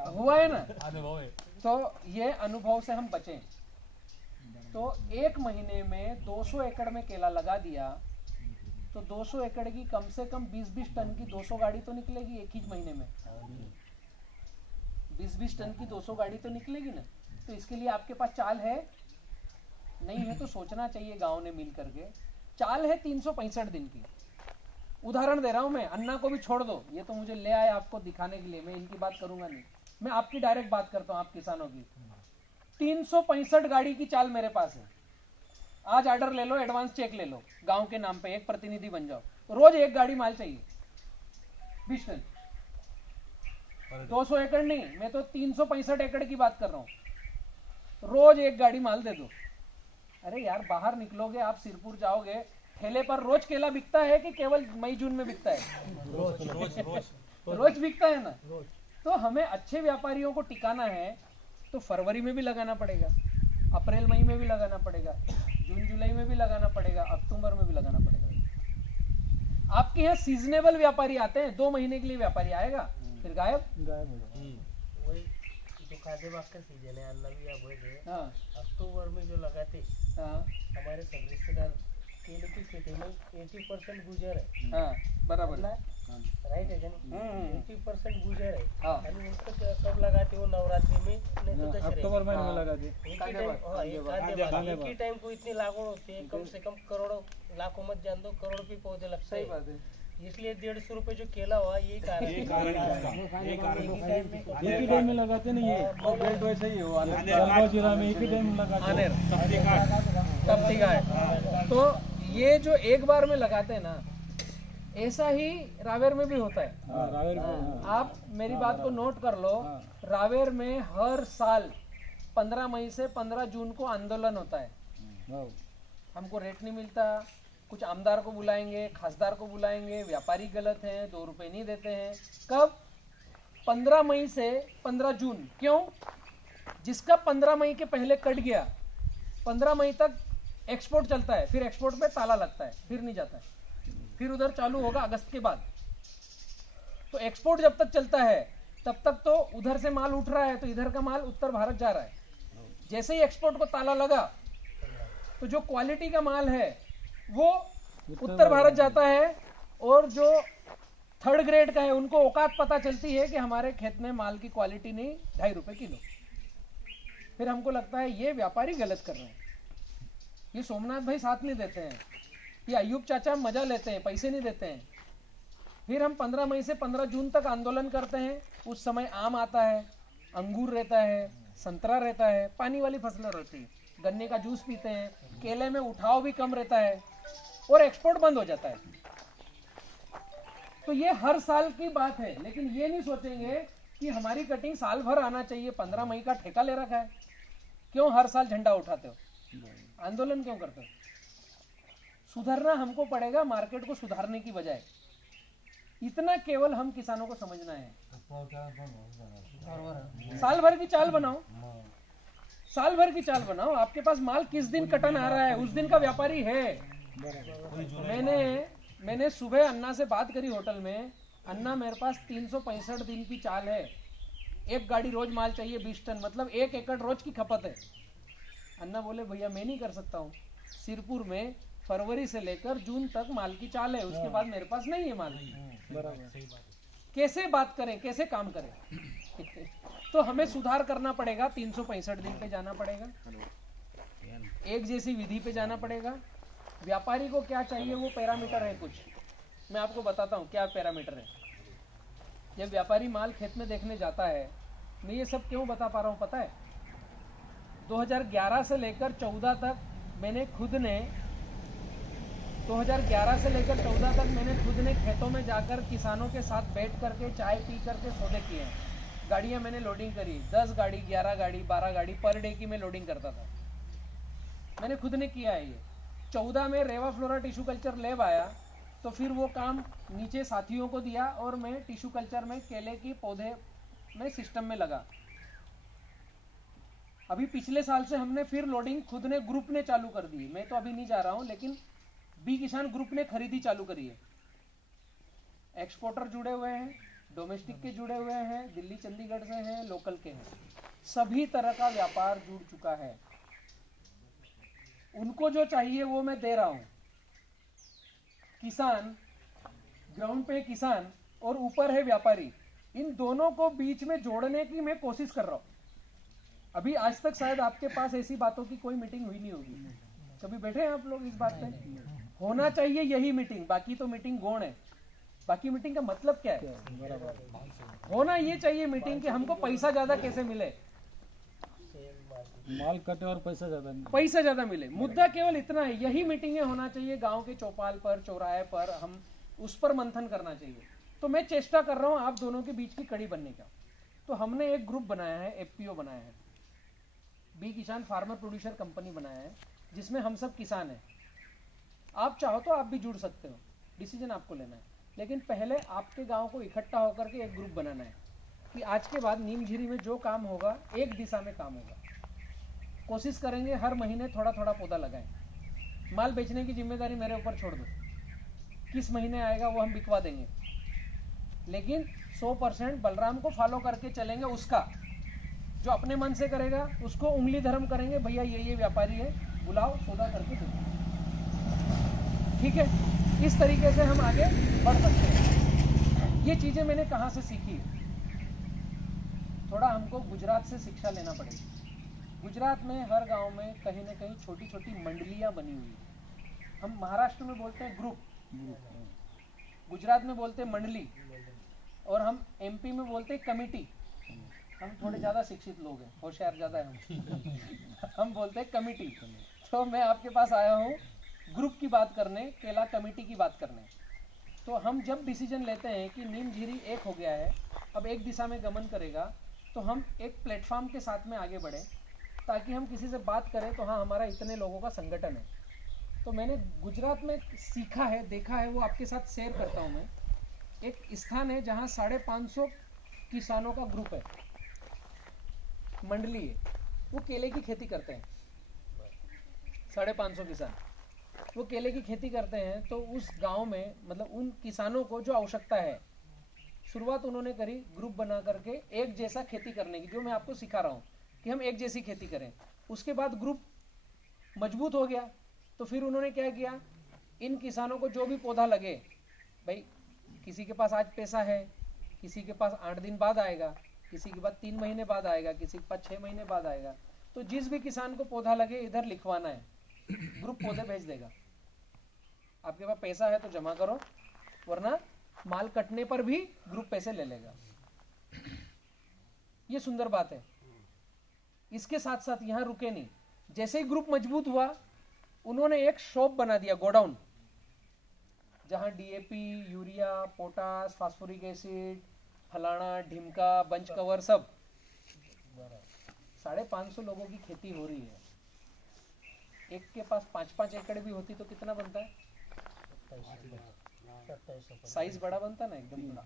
हुआ है ना। अनुभव है। तो ये अनुभव से हम बचें। तो 1 महीने में 200 एकड़ में केला लगा दिया, तो 200 एकड़ की कम से कम 20-20 टन की 200 गाड़ी तो निकलेगी एक ही महीने में। 20-20 टन की 200 गाड़ी तो निकलेगी ना। तो इसके लिए आपके पास चाल है? नहीं है तो सोचना चाहिए गांव ने मिल करके। चाल है 365 दिन की। उदाहरण दे रहा हूं मैं, अन्ना को भी छोड़ दो, ये तो मुझे ले आए आपको दिखाने के लिए, मैं इनकी बात करूंगा नहीं, मैं आपकी डायरेक्ट बात करता हूं, आप किसानों की। 365 गाड़ी की चाल मेरे पास है। आज ऑर्डर ले लो, एडवांस चेक ले लो, गांव के नाम पे एक प्रतिनिधि बन जाओ, रोज एक गाड़ी माल चाहिए, 20 टन। 200 एकड़ नहीं, मैं तो 365 एकड़ की बात कर रहा हूं, रोज एक गाड़ी माल दे दो। अरे यार, बाहर निकलोगे आप, सिरपुर जाओगे, ठेले पर रोज केला बिकता है कि केवल मई जून में बिकता है? रोज बिकता है ना। तो हमें अच्छे व्यापारियों को टिकाना है तो फरवरी में भी लगाना पड़ेगा, अप्रैल मई में भी लगाना पड़ेगा, जून जुलाई में भी लगाना पड़ेगा, अक्टूबर में भी लगाना पड़ेगा। आपके यहाँ सीजनेबल व्यापारी आते हैं, 2 महीने के लिए व्यापारी आएगा फिर गायब। वही जो खाते बाग का सीजन है, अन्ना भी आप बोले थे, हाँ अक्टूबर में जो लगाते हाँ हमारे सब रिश्तेदार केले की खेती में 80% गुजर है हाँ बराबर ना, है। राइट है का नहीं? 80% गुजर है हाँ। आणि उसको कब लगाते हो? नवरात्रि में, नहीं तो दशहरे अक्टूबर महीने में हाँ। लगा दी। एक ही कांदे टाइम, बार, हाँ, एक कांदे बार, कांदे एक बार। ही टाइम को इतनी लागवड होती है, कम से कम करोड़ों, लाखों मत जान दो, करोड़ भी पौधे लगते सही हैं। बात है। इसलिए 150 रुपए जो केला हुआ, यही कारण ये है। कारण है उसका, ये कारण एक ही है। टाइम में एक ही टाइम में लगाते नहीं है, वो बेल्ट वैसे ही हो जलगांव जिला में एक ही टाइम में लगाते आनेर सबसे काट तपती का है। तो ये जो एक बार में लगाते हैं ना, ऐसा ही रावेर में भी होता है। हाँ, रावेर में, हाँ। आप मेरी बात को नोट कर लो, हाँ। रावेर में हर साल 15 मई से 15 जून को आंदोलन होता है। हाँ। हमको रेट नहीं मिलता, कुछ आमदार को बुलाएंगे, खासदार को बुलाएंगे, व्यापारी गलत हैं, 2 रुपए नहीं देते हैं। कब? 15 मई से 15 जून। क्यों? जिसका 15 मई के पहले कट गया, 15 मई तक एक्सपोर्ट चलता है, फिर एक्सपोर्ट पे ताला लगता है, फिर नहीं जाता है, फिर उधर चालू होगा अगस्त के बाद। तो एक्सपोर्ट जब तक चलता है तब तक तो उधर से माल उठ रहा है, तो इधर का माल उत्तर भारत जा रहा है। जैसे ही एक्सपोर्ट को ताला लगा तो जो क्वालिटी का माल है वो उत्तर भारत जाता है, और जो थर्ड ग्रेड का है उनको औकात पता चलती है कि हमारे खेत में माल की क्वालिटी नहीं, 2.5 रुपए किलो। फिर हमको लगता है ये व्यापारी गलत कर रहे हैं, ये सोमनाथ भाई साथ नहीं देते हैं, ये अयूब चाचा मजा लेते हैं, पैसे नहीं देते हैं। फिर हम 15 मई से 15 जून तक आंदोलन करते हैं। उस समय आम आता है, अंगूर रहता है, संतरा रहता है, पानी वाली फसलें रहती है, गन्ने का जूस पीते हैं, केले में उठाव भी कम रहता है, और एक्सपोर्ट बंद हो जाता है। तो ये हर साल की बात है, लेकिन ये नहीं सोचेंगे कि हमारी कटिंग साल भर आना चाहिए। 15 मई का ठेका ले रखा है, क्यों हर साल झंडा उठाते हो, आंदोलन क्यों करते हो? सुधरना हमको पड़ेगा, मार्केट को सुधारने की बजाय। इतना केवल हम किसानों को समझना है। साल भर की चाल बनाओ, साल भर की चाल बनाओ। आपके पास माल किस दिन कटन आ रहा है, उस दिन का व्यापारी है। मैंने सुबह अन्ना से बात करी होटल में, अन्ना मेरे पास 365 दिन की चाल है, 1 गाड़ी रोज माल चाहिए, 20 टन, मतलब 1 एकड़ रोज की खपत है। अन्ना बोले भैया मैं नहीं कर सकता हूँ, सिरपुर में फरवरी से लेकर जून तक माल की चाल है, उसके बाद मेरे पास नहीं है माल। कैसे बात करें, कैसे काम करें? तो हमें सुधार करना पड़ेगा, 365 दिन पे जाना पड़ेगा, एक जैसी विधि पे जाना पड़ेगा। व्यापारी को क्या चाहिए वो पैरामीटर है कुछ, मैं आपको बताता हूँ क्या पैरामीटर है। जब व्यापारी माल खेत में देखने जाता है, मैं ये सब क्यों बता पा रहा हूँ पता है? 2011 से लेकर 14 तक मैंने खुद ने 2011 से लेकर 14 तक मैंने खुद ने खेतों में जाकर किसानों के साथ बैठ करके चाय पी करके सौदे किए हैं। गाड़ियां मैंने लोडिंग करी, 10 गाड़ी, 11 गाड़ी, 12 गाड़ी पर डे की मैं लोडिंग करता था, मैंने खुद ने किया है ये। 14 में रेवा फ्लोरा टिश्यू कल्चर लैब आया, तो फिर वो काम नीचे साथियों को दिया और मैं टिश्यू कल्चर में केले की पौधे में सिस्टम में लगा। अभी पिछले साल से हमने फिर लोडिंग खुद ने ग्रुप ने चालू कर दी। मैं तो अभी नहीं जा रहा हूं, लेकिन बी किसान ग्रुप ने खरीदी चालू करी है। एक्सपोर्टर जुड़े हुए हैं, डोमेस्टिक के जुड़े हुए हैं, दिल्ली चंडीगढ़ से हैं, लोकल के हैं, सभी तरह का व्यापार जुड़ चुका है। उनको जो चाहिए वो मैं दे रहा हूं। किसान, ग्राउंड पे किसान और ऊपर है व्यापारी, इन दोनों को बीच में जोड़ने की मैं कोशिश कर रहा हूं। अभी आज तक शायद आपके पास ऐसी बातों की कोई मीटिंग हुई नहीं होगी, कभी बैठे हैं आप लोग इस बात पे? होना चाहिए यही मीटिंग, बाकी तो मीटिंग गौण है। बाकी मीटिंग का मतलब क्या है? होना ये चाहिए मीटिंग कि हमको पैसा ज्यादा कैसे मिले, माल कटे और पैसा ज्यादा नहीं। पैसा ज्यादा मिले। मुद्दा केवल इतना है, यही मीटिंगें होना चाहिए। गांव के चौपाल पर, चौराहे पर, हम उस पर मंथन करना चाहिए। तो मैं चेष्टा कर रहा हूं आप दोनों के बीच की कड़ी बनने का। तो हमने एक ग्रुप बनाया है, एफपीओ बनाया है, बी किसान फार्मर प्रोड्यूसर कंपनी बनाया है, जिसमें हम सब किसान हैं। आप चाहो तो आप भी जुड़ सकते हो, डिसीजन आपको लेना है। लेकिन पहले आपके गांव को इकट्ठा होकर के एक ग्रुप बनाना है कि आज के बाद नीमझिरी में जो काम होगा एक दिशा में काम होगा। कोशिश करेंगे हर महीने थोड़ा थोड़ा पौधा लगाएं। माल बेचने की जिम्मेदारी मेरे ऊपर छोड़ दो, किस महीने आएगा वो हम बिकवा देंगे, लेकिन 100% बलराम को फॉलो करके चलेंगे। उसका जो अपने मन से करेगा उसको उंगली धर्म करेंगे, भैया ये व्यापारी है, बुलाओ, सौदा करके दो। ठीक है, इस तरीके से हम आगे बढ़ सकते हैं। ये चीज़ें मैंने कहाँ से सीखी? थोड़ा हमको गुजरात से शिक्षा लेना पड़ेगी। गुजरात में हर गांव में कहीं ना कहीं छोटी छोटी मंडलियां बनी हुई है। हम महाराष्ट्र में बोलते हैं ग्रुप, गुजरात में बोलते हैं मंडली, और हम एमपी में बोलते हैं कमेटी। हम थोड़े ज़्यादा शिक्षित लोग हैं, होशियार ज़्यादा है हम बोलते हैं कमेटी। तो मैं आपके पास आया हूँ ग्रुप की बात करने, केला कमेटी की बात करने। तो हम जब डिसीजन लेते हैं कि नीम झीरी एक हो गया है, अब एक दिशा में गमन करेगा, तो हम एक प्लेटफॉर्म के साथ में आगे बढ़ें, ताकि हम किसी से बात करें तो हाँ हमारा इतने लोगों का संगठन है। तो मैंने गुजरात में सीखा है, देखा है, वो आपके साथ शेयर करता हूँ मैं। एक स्थान है जहाँ 550 किसानों का ग्रुप है, मंडली है, वो केले की खेती करते हैं। 550 किसान वो केले की खेती करते हैं। तो उस गांव में मतलब उन किसानों को जो आवश्यकता है, शुरुआत उन्होंने करी ग्रुप बना करके एक जैसा खेती करने की, जो मैं आपको सिखा रहा हूँ कि हम एक जैसी खेती करें। उसके बाद ग्रुप मजबूत हो गया, तो फिर उन्होंने क्या किया, इन किसानों को जो भी पौधा लगे, भाई किसी के पास आज पैसा है, किसी के पास 8 दिन बाद आएगा, किसी के पास 3 महीने बाद आएगा, किसी के पास 6 महीने बाद आएगा। तो जिस भी किसान को पौधा लगे इधर लिखवाना है, ग्रुप पौधे भेज देगा। आपके पास पैसा है तो जमा करो, वरना माल कटने पर भी ग्रुप पैसे ले लेगा। ये सुंदर बात है। इसके साथ साथ यहाँ रुके नहीं, जैसे ही ग्रुप मजबूत हुआ उन्होंने एक शॉप बना दिया, गोडाउन, जहां DAP, urea, potash, phosphoric acid, फलाना ढिमका, बंच कवर सब। 550 लोगों की खेती हो रही है। एक के पास 5-5 एकड़ भी होती तो कितना बनता है? साइज बड़ा बनता ना, एकदम बड़ा।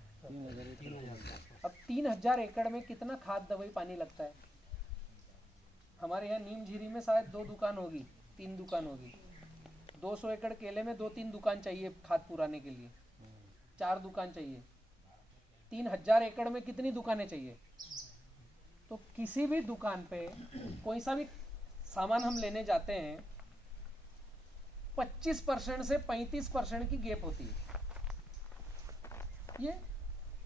अब 3000 एकड़ में कितना खाद, दवाई, पानी लगता है? हमारे यहाँ नीम झीरी में शायद 2 दुकान होगी, 3 दुकान होगी। 200 एकड़ केले में 2-3 दुकान चाहिए खाद पुराने के लिए, 4 दुकान चाहिए। 3000 एकड़ में कितनी दुकानें चाहिए? तो किसी भी दुकान पे कोई सा भी सामान हम लेने जाते हैं, 25% से 35% की गैप होती है। ये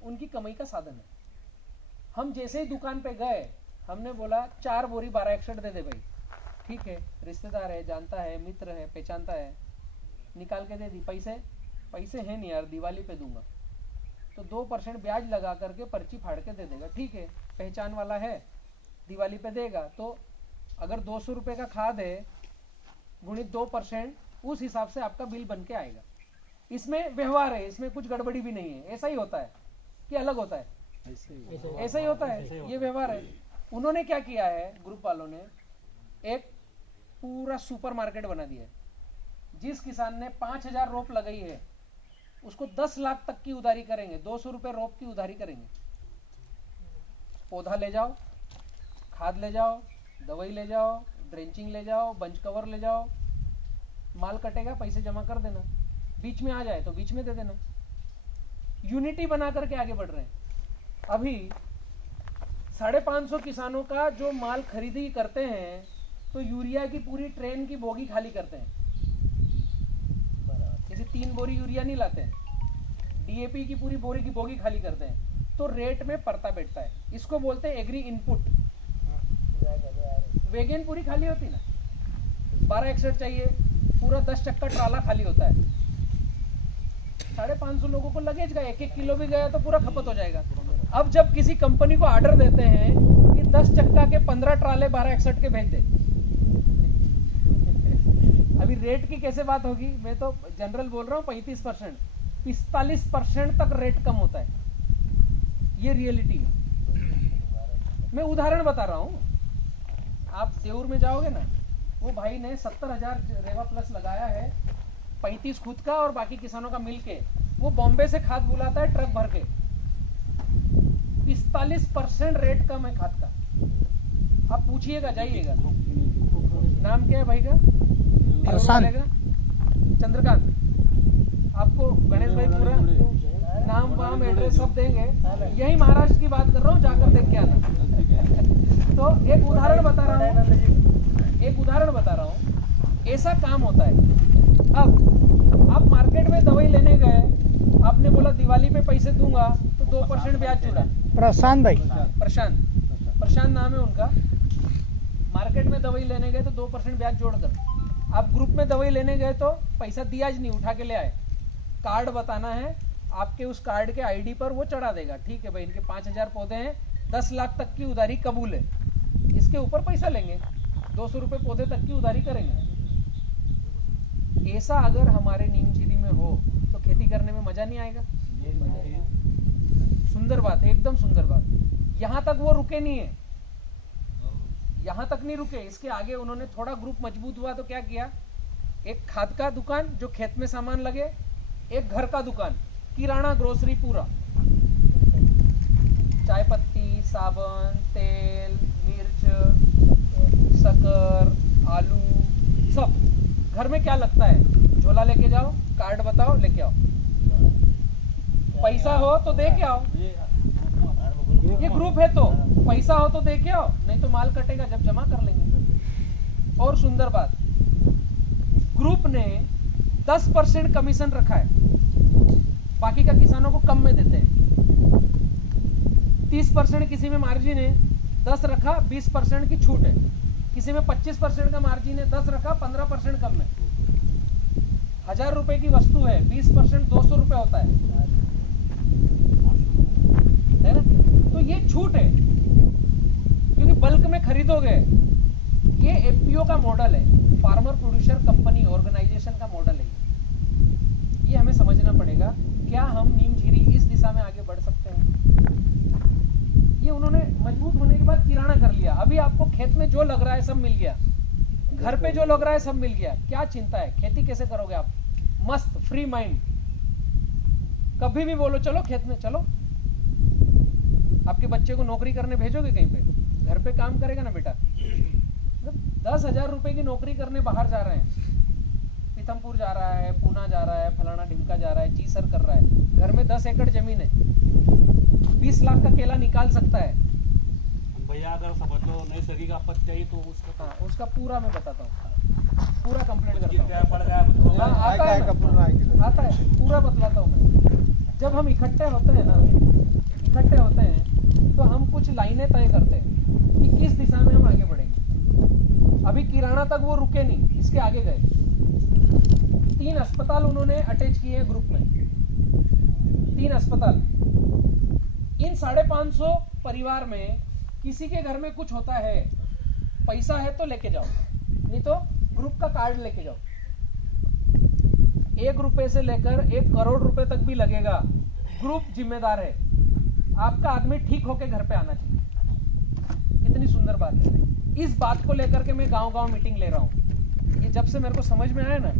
उनकी कमाई का साधन है। हम जैसे ही दुकान पे गए, हमने बोला 4 बोरी 1261 दे दे भाई। ठीक है, रिश्तेदार है, जानता है, मित्र है, पहचानता है, निकाल के दे दी। पैसे हैं नहीं यार, दिवाली पे दूंगा। तो 2% ब्याज लगा करके पर्ची फाड़ के दे देगा। ठीक है, पहचान वाला है, दिवाली पे देगा। तो अगर 200 रुपए का खाद है, गुणित 2%, उस हिसाब से आपका बिल बन के आएगा। इसमें व्यवहार है, इसमें कुछ गड़बड़ी भी नहीं है। ऐसा ही होता है कि अलग होता है? ऐसा ही होता है, ये व्यवहार है। उन्होंने क्या किया है, ग्रुप वालों ने एक पूरा सुपर मार्केट बना दिया है। जिस किसान ने 5000 रोप लगाई है, उसको 10 लाख तक की उधारी करेंगे, 200 रुपए रोप की उधारी करेंगे। पौधा ले जाओ, खाद ले जाओ, दवाई ले जाओ, ड्रेंचिंग ले जाओ, बंच कवर ले जाओ, माल कटेगा, पैसे जमा कर देना। बीच में आ जाए तो बीच में दे देना। यूनिटी बना करके आगे बढ़ रहे हैं। अभी 550 किसानों का जो माल खरीदी करते हैं, तो यूरिया की पूरी ट्रेन की बोगी खाली करते हैं। जैसे 3 बोरी यूरिया नहीं लाते हैं, डीएपी की पूरी बोरी की बोगी खाली करते हैं, तो रेट में पड़ता बैठता है। इसको बोलते हैं एग्री इनपुट। वैगन पूरी खाली होती ना, 1261 चाहिए, पूरा 10 चक्का ट्राला खाली होता है। 550 लोगों को लगेज का 1-1 किलो भी गया तो पूरा खपत हो जाएगा। अब जब किसी कंपनी को ऑर्डर देते हैं कि 10 चक्का के 15 ट्राले 1261 के भेज दे, अभी रेट की कैसे बात होगी? मैं तो जनरल बोल रहा हूँ। 35%, 45% तक रेट कम होता है। ये रियलिटी है। मैं उदाहरण बता रहा हूँ। आप देऊर में जाओगे ना, वो भाई ने 70,000 रेवा प्लस लगाया है, 35 खुद का और बाकी किसानों का मिलके। वो बॉम्बे से खाद बुलाता है ट्रक भर के। 45% रेट कम है खाद का। आप पूछिएगा, जाइएगा। नाम क्या है भाई का? चंद्रकांत। आपको गणेश भाई पूरा नाम वाम एड्रेस सब देंगे। यही महाराष्ट्र की बात कर रहा हूँ, जाकर देख के आना। तो एक उदाहरण बता रहा हूँ, ऐसा काम होता है। अब आप दिवाली पे पैसे दूंगा तो 2% ब्याज जुड़ा। प्रशांत भाई, प्रशांत नाम है उनका। मार्केट में दवाई लेने गए तो 2% ब्याज जोड़कर, आप ग्रुप में दवाई लेने गए तो पैसा दिया ज नहीं, उठा के ले आए। कार्ड बताना है, आपके उस कार्ड के आईडी पर वो चढ़ा देगा। ठीक है भाई, इनके 5000 पौधे हैं, 10 लाख तक की उधारी कबूल है, इसके ऊपर पैसा लेंगे, 200 रुपये पौधे तक की उधारी करेंगे। ऐसा अगर हमारे नीमझीरी में हो तो खेती करने में मजा नहीं आएगा। सुंदर बात है, एकदम सुंदर बात। यहां तक वो रुके नहीं है, यहां तक नहीं रुके, इसके आगे उन्होंने थोड़ा ग्रुप मजबूत हुआ तो क्या किया, एक खाद का दुकान जो खेत में सामान लगे, एक घर का दुकान, किराना ग्रोसरी पूरा, चाय पत्ती, साबुन, तेल, मिर्च, शक्कर, आलू, सब। घर में क्या लगता है, झोला लेके जाओ, कार्ड बताओ, लेके आओ, पैसा हो तो दे के आओ। ये ग्रुप है तो पैसा हो तो दे के आओ, नहीं तो माल कटेगा जब जमा कर लेंगे। और सुंदर बात, ग्रुप ने 10% कमीशन रखा है, बाकी का किसानों को कम में देते हैं। 30% किसी में मार्जिन है, 10 रखा, 20% की छूट है। किसी में 25% का मार्जिन है, 10 रखा, 15% कम में। 1000 रुपए की वस्तु है, 20% 200 रुपए होता है ना। तो ये छूट है, क्योंकि बल्क में खरीदोगे। ये एफपीओ का मॉडल है, फार्मर प्रोड्यूसर कंपनी ऑर्गेनाइजेशन का मॉडल है। ये हमें समझना पड़ेगा, क्या हम नीमझीरी इस दिशा में आगे बढ़ सकते हैं। ये उन्होंने मजबूत होने के बाद किराना कर लिया। अभी आपको खेत में जो लग रहा है सब मिल गया, घर पे जो लग रहा है सब मिल गया। क्या चिंता है, खेती कैसे करोगे आप, मस्त फ्री माइंड। कभी भी बोलो चलो खेत में चलो। आपके बच्चे को नौकरी करने भेजोगे कहीं पे, घर पे काम करेगा ना बेटा। 10,000 रुपए की नौकरी करने बाहर जा रहे हैं, पीथमपुर जा रहा है, पूना जा रहा है, फलाना ढिमका जा रहा है, जी सर कर रहा है। घर में 10 एकड़ जमीन है, 20 लाख का केला निकाल सकता है भैया। अगर समझ लो नैसर्गिक आपत्ति आई तो उसका उसका पूरा मैं बताता हूँ, पूरा कंप्लेंट करता हूँ। क्या पड़ गया कुछ होगा? आता है पूरा बतलाता हूँ मैं। जब हम इकट्ठे होते हैं तो हम कुछ लाइनें तय करते हैं कि किस दिशा में हम आगे बढ़ेंगे। अभी किराना तक वो रुके नहीं, इसके आगे गए। 3 अस्पताल उन्होंने अटैच किए हैं ग्रुप में, 3 अस्पताल। इन 550 परिवार में किसी के घर में कुछ होता है, पैसा है तो लेके जाओ, नहीं तो ग्रुप का कार्ड लेके जाओ। 1 रुपए से लेकर 1 करोड़ रुपए तक भी लगेगा, ग्रुप जिम्मेदार है। आपका आदमी ठीक होके घर पे आना चाहिए। कितनी सुंदर बात है। इस बात को लेकर के मैं गांव-गांव मीटिंग ले रहा हूँ। ये जब से मेरे को समझ में आया ना,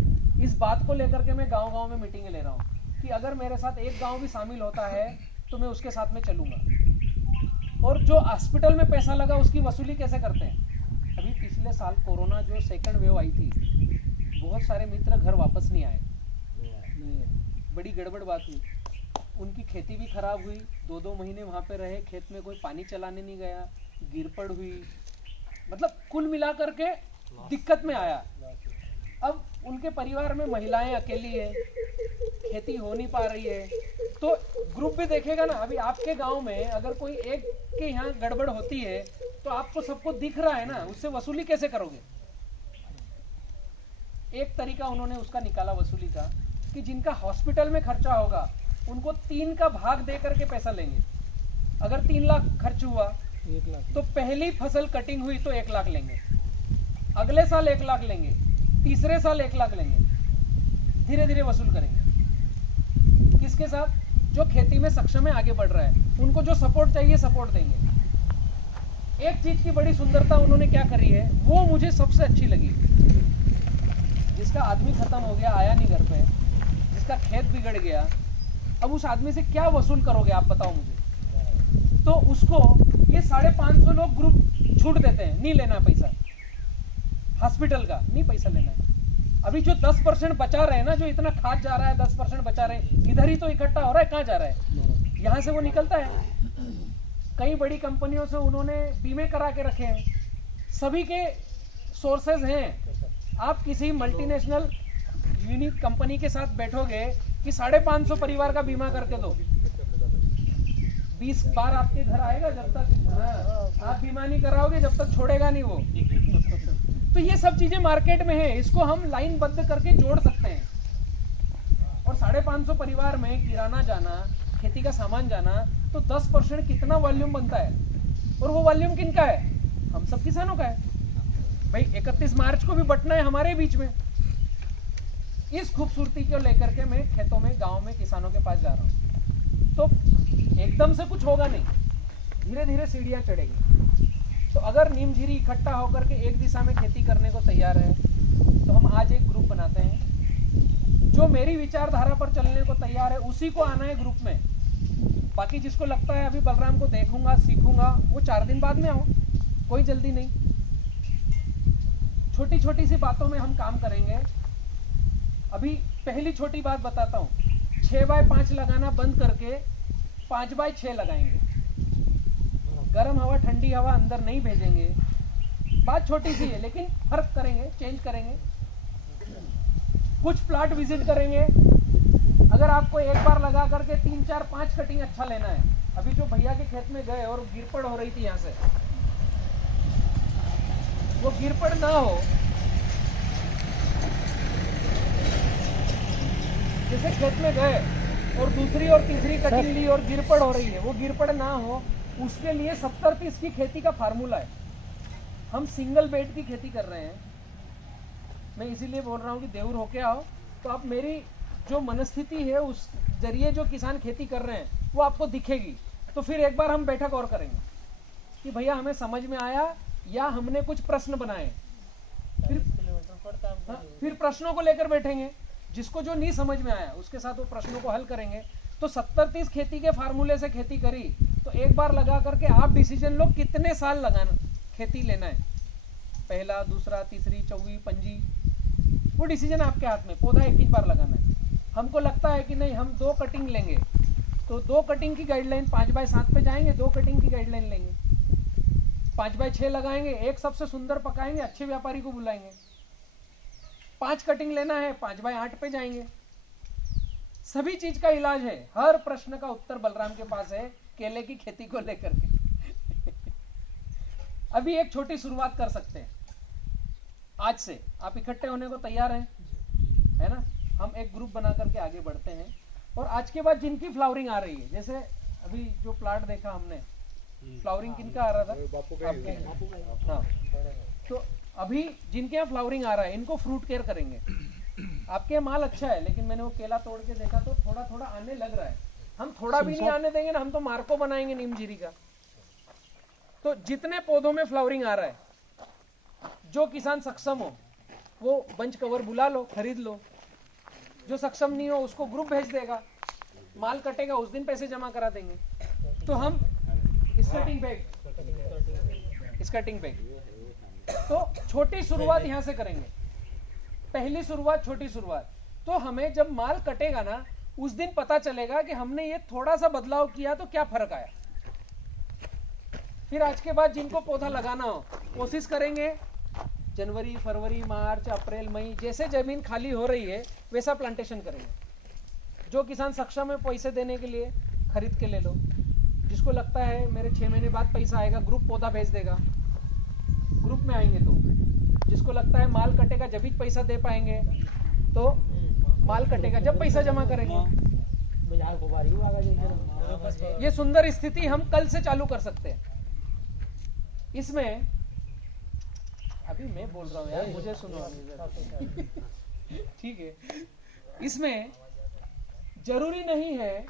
इस बात को लेकर के मैं गांव-गांव में मीटिंग ले रहा हूँ कि अगर मेरे साथ एक गांव भी शामिल होता है तो मैं उसके साथ में चलूंगा। और जो हॉस्पिटल में पैसा लगा उसकी वसूली कैसे करते हैं। अभी पिछले साल कोरोना जो 2nd वेव आई थी, बहुत सारे मित्र घर वापस नहीं आए, बड़ी गड़बड़ बात हुई। उनकी खेती भी खराब हुई, 2-2 महीने वहां पे रहे, खेत में कोई पानी चलाने नहीं गया, गिरपड़ हुई, मतलब कुल मिलाकर के दिक्कत में आया। अब उनके परिवार में महिलाएं अकेली है, खेती हो नहीं पा रही है, तो ग्रुप भी देखेगा ना। अभी आपके गांव में अगर कोई एक के यहाँ गड़बड़ होती है तो आपको सबको दिख रहा है ना, उससे वसूली कैसे करोगे। एक तरीका उन्होंने उसका निकाला वसूली का कि जिनका हॉस्पिटल में खर्चा होगा उनको 3 का भाग दे करके पैसा लेंगे। अगर 3 लाख खर्च हुआ 1 लाख, तो पहली फसल कटिंग हुई तो 1 लाख लेंगे, अगले साल 1 लाख लेंगे, तीसरे साल 1 लाख लेंगे, धीरे धीरे वसूल करेंगे। किसके साथ, जो खेती में सक्षम है, आगे बढ़ रहा है, उनको जो सपोर्ट चाहिए सपोर्ट देंगे। एक चीज की बड़ी सुंदरता उन्होंने क्या करी है, वो मुझे सबसे अच्छी लगी। जिसका आदमी खत्म हो गया, आया नहीं घर पे, जिसका खेत बिगड़ गया, अब उस आदमी से क्या वसूल करोगे आप बताओ मुझे। तो उसको ये 550 लोग ग्रुप छूट देते हैं, नहीं लेना पैसा, हॉस्पिटल का नहीं पैसा लेना है। अभी जो 10% बचा रहे हैं ना, जो इतना खाद जा रहा है 10% बचा रहे हैं, इधर ही तो इकट्ठा हो रहा है, कहाँ जा रहा है, यहाँ से वो निकलता है। कई बड़ी कंपनियों से उन्होंने बीमे करा के रखे हैं, सभी के सोर्सेज हैं। आप किसी मल्टीनेशनल यूनिक कंपनी के साथ बैठोगे कि 550 परिवार का बीमा करके दो। 20 बार आपके घर आएगा जब तक आप बीमा नहीं कराओगे, जब तक छोड़ेगा नहीं वो। तो ये सब चीजें मार्केट में है, इसको हम लाइन बद्ध करके जोड़ सकते हैं। और 550 परिवार में किराना जाना, खेती का सामान जाना, तो 10% कितना वॉल्यूम बनता है, और वो वॉल्यूम किनका है? हम सब किसानों का है भाई। 31 मार्च को भी बंटना है हमारे बीच में। इस खूबसूरती को लेकर के मैं खेतों में, गांव में किसानों के पास जा रहा हूं। तो एकदम से कुछ होगा नहीं, धीरे धीरे सीढ़ियां चढ़ेंगी। तो अगर नीमझिरी इकट्ठा होकर के एक दिशा में खेती करने को तैयार है, तो हम आज एक ग्रुप बनाते हैं। जो मेरी विचारधारा पर चलने को तैयार है उसी को आना है ग्रुप में। बाकी जिसको लगता है अभी बलराम को देखूंगा, सीखूंगा, वो 4 दिन बाद में आओ, कोई जल्दी नहीं। छोटी छोटी सी बातों में हम काम करेंगे। अभी पहली छोटी बात बताता हूँ, 6x5 लगाना बंद करके 5x6 लगाएंगे। गर्म हवा, ठंडी हवा अंदर नहीं भेजेंगे। बात छोटी सी है लेकिन फर्क करेंगे, चेंज करेंगे। कुछ प्लाट विजिट करेंगे। अगर आपको एक बार लगा करके 3, 4, 5 कटिंग अच्छा लेना है, अभी जो भैया के खेत में गए और गिरपड़ हो रही थी यहाँ से, वो गिरपड़ ना हो, जैसे खेत में गए और दूसरी और तीसरी कटिंग ली और गिरपड़ हो रही है, वो गिरपड़ ना हो, उसके लिए 70-30 की खेती का फार्मूला है। हम सिंगल बेड की खेती कर रहे हैं। मैं इसीलिए बोल रहा हूँ कि देवर होके आओ, तो आप मेरी जो मनस्थिति है उस जरिए जो किसान खेती कर रहे हैं वो आपको दिखेगी। तो फिर एक बार हम बैठक और करेंगे कि भैया हमें समझ में आया या हमने कुछ प्रश्न बनाए। फिर प्रश्नों को लेकर बैठेंगे। जिसको जो नहीं समझ में आया उसके साथ वो प्रश्नों को हल करेंगे। तो 70-30 खेती के फार्मूले से खेती करी तो एक बार लगा करके आप डिसीजन लो कितने साल लगाना खेती लेना है, पहला, दूसरा, तीसरी, चौवी, पंजी, वो डिसीजन आपके हाथ में। पौधा एक ही बार लगाना है। हमको लगता है कि नहीं हम 2 कटिंग लेंगे, तो 2 कटिंग की गाइडलाइन 5x7 पे जाएंगे, 2 कटिंग की गाइडलाइन लेंगे, 5x6 लगाएंगे, एक सबसे सुंदर पकाएंगे, अच्छे व्यापारी को बुलाएंगे। 5 कटिंग लेना है, 5x8 पे जाएंगे। सभी चीज का इलाज है। हर प्रश्न का उत्तर बलराम के पास है केले की खेती को लेकर के। अभी एक छोटी शुरुआत कर सकते हैं आज से। आप इकट्ठे होने को तैयार हैं, है ना? हम एक ग्रुप बना करके आगे बढ़ते हैं। और आज के बाद जिनकी फ्लावरिंग आ रही है, जैसे अभी जो प्लाट देखा हमने, फ्लावरिंग किनका आ रहा था? आपके। हाँ, तो अभी जिनके यहाँ फ्लावरिंग आ रहा है इनको फ्रूट केयर करेंगे। आपके माल अच्छा है, लेकिन मैंने वो केला तोड़ के देखा तो थोड़ा थोड़ा आने लग रहा है। हम थोड़ा भी नहीं आने देंगे ना, हम तो मार्को बनाएंगे नीमझिरी का। तो जितने पौधों में फ्लावरिंग आ रहा है, जो किसान सक्षम हो वो बंच कवर बुला लो, खरीद लो। जो सक्षम नहीं हो उसको ग्रुप भेज देगा, माल कटेगा उस दिन पैसे जमा करा देंगे। तो हम स्कर्टिंग बैग, तो छोटी शुरुआत यहां से करेंगे। पहली शुरुआत, छोटी शुरुआत। तो हमें जब माल कटेगा ना, उस दिन पता चलेगा कि हमने ये थोड़ा सा बदलाव किया तो क्या फर्क आया। फिर आज के बाद जिनको पौधा लगाना हो, कोशिश करेंगे जनवरी, फरवरी, मार्च, अप्रैल, मई, जैसे जमीन खाली हो रही है वैसा प्लांटेशन करेंगे। जो किसान सक्षम है पैसे देने के लिए खरीद के ले लो। जिसको लगता है मेरे 6 महीने बाद पैसा आएगा, ग्रुप पौधा भेज देगा, ग्रुप में आएंगे। तो जिसको लगता है माल कटेगा जब ही पैसा दे पाएंगे, तो माल कटेगा जब पैसा जमा करेंगे। ये सुंदर स्थिति हम कल से चालू कर सकते हैं। इसमें अभी मैं बोल रहा हूँ यार, मुझे सुनो। ठीक है, इसमें जरूरी नहीं है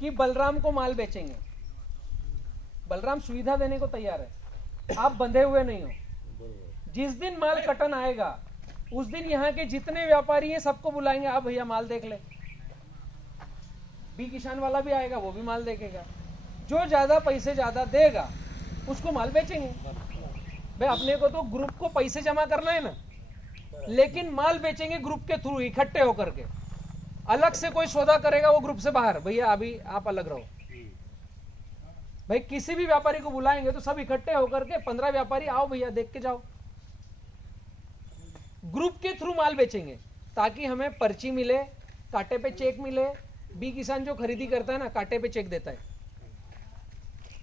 कि बलराम को माल बेचेंगे। बलराम सुविधा देने को तैयार है, आप बंधे हुए नहीं हो। जिस दिन माल कटन आएगा उस दिन यहाँ के जितने व्यापारी हैं सबको बुलाएंगे, आप भैया माल देख ले। बी किसान वाला भी आएगा, वो भी माल देखेगा। जो ज्यादा पैसे ज्यादा देगा उसको माल बेचेंगे। भाई अपने को तो ग्रुप को पैसे जमा करना है ना, लेकिन माल बेचेंगे ग्रुप के थ्रू, इकट्ठे होकर के। अलग से कोई सौदा करेगा वो ग्रुप से बाहर, भैया अभी आप अलग रहो। भाई किसी भी व्यापारी को बुलाएंगे तो सब इकट्ठे होकर के 15 व्यापारी आओ भैया देख के जाओ। ग्रुप के थ्रू माल बेचेंगे ताकि हमें पर्ची मिले, कांटे पे चेक मिले, बी किसान जो खरीदी करता है ना कांटे पे चेक देता है।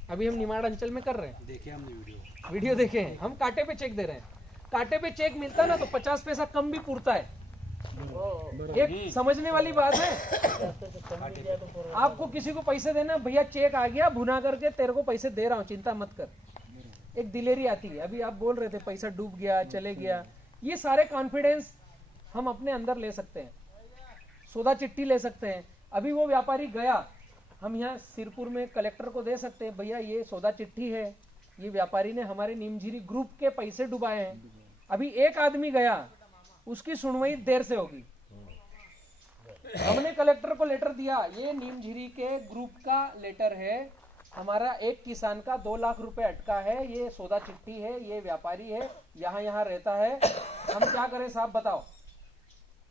अभी हम निमाड़ अंचल में कर रहे हैं, देखिए हमने वीडियो देखे हैं, हम कांटे पे चेक दे रहे हैं। कांटे पे चेक मिलता ना तो 50 पैसा कम भी पूरता है। एक समझने वाली बात है, आपको किसी को पैसे देना, भैया चेक आ गया भुना करके तेरे को पैसे दे रहा हूँ चिंता मत कर, एक दिलेरी आती है। अभी आप बोल रहे थे पैसा डूब गया चले गया, ये सारे कॉन्फिडेंस हम अपने अंदर ले सकते हैं, सौदा चिट्ठी ले सकते हैं। अभी वो व्यापारी गया, हम यहाँ सिरपुर में कलेक्टर को दे सकते हैं, भैया ये सौदा चिट्ठी है, ये व्यापारी ने हमारे नीमझिरी ग्रुप के पैसे डुबाए हैं। अभी एक आदमी गया, उसकी सुनवाई देर से होगी। हमने कलेक्टर को लेटर दिया, ये नीमझिरी के ग्रुप का लेटर है, हमारा एक किसान का 2 लाख रुपए अटका है, ये सौदा चिट्ठी है, ये व्यापारी है, यहाँ यहाँ रहता है, हम क्या करें साहब बताओ।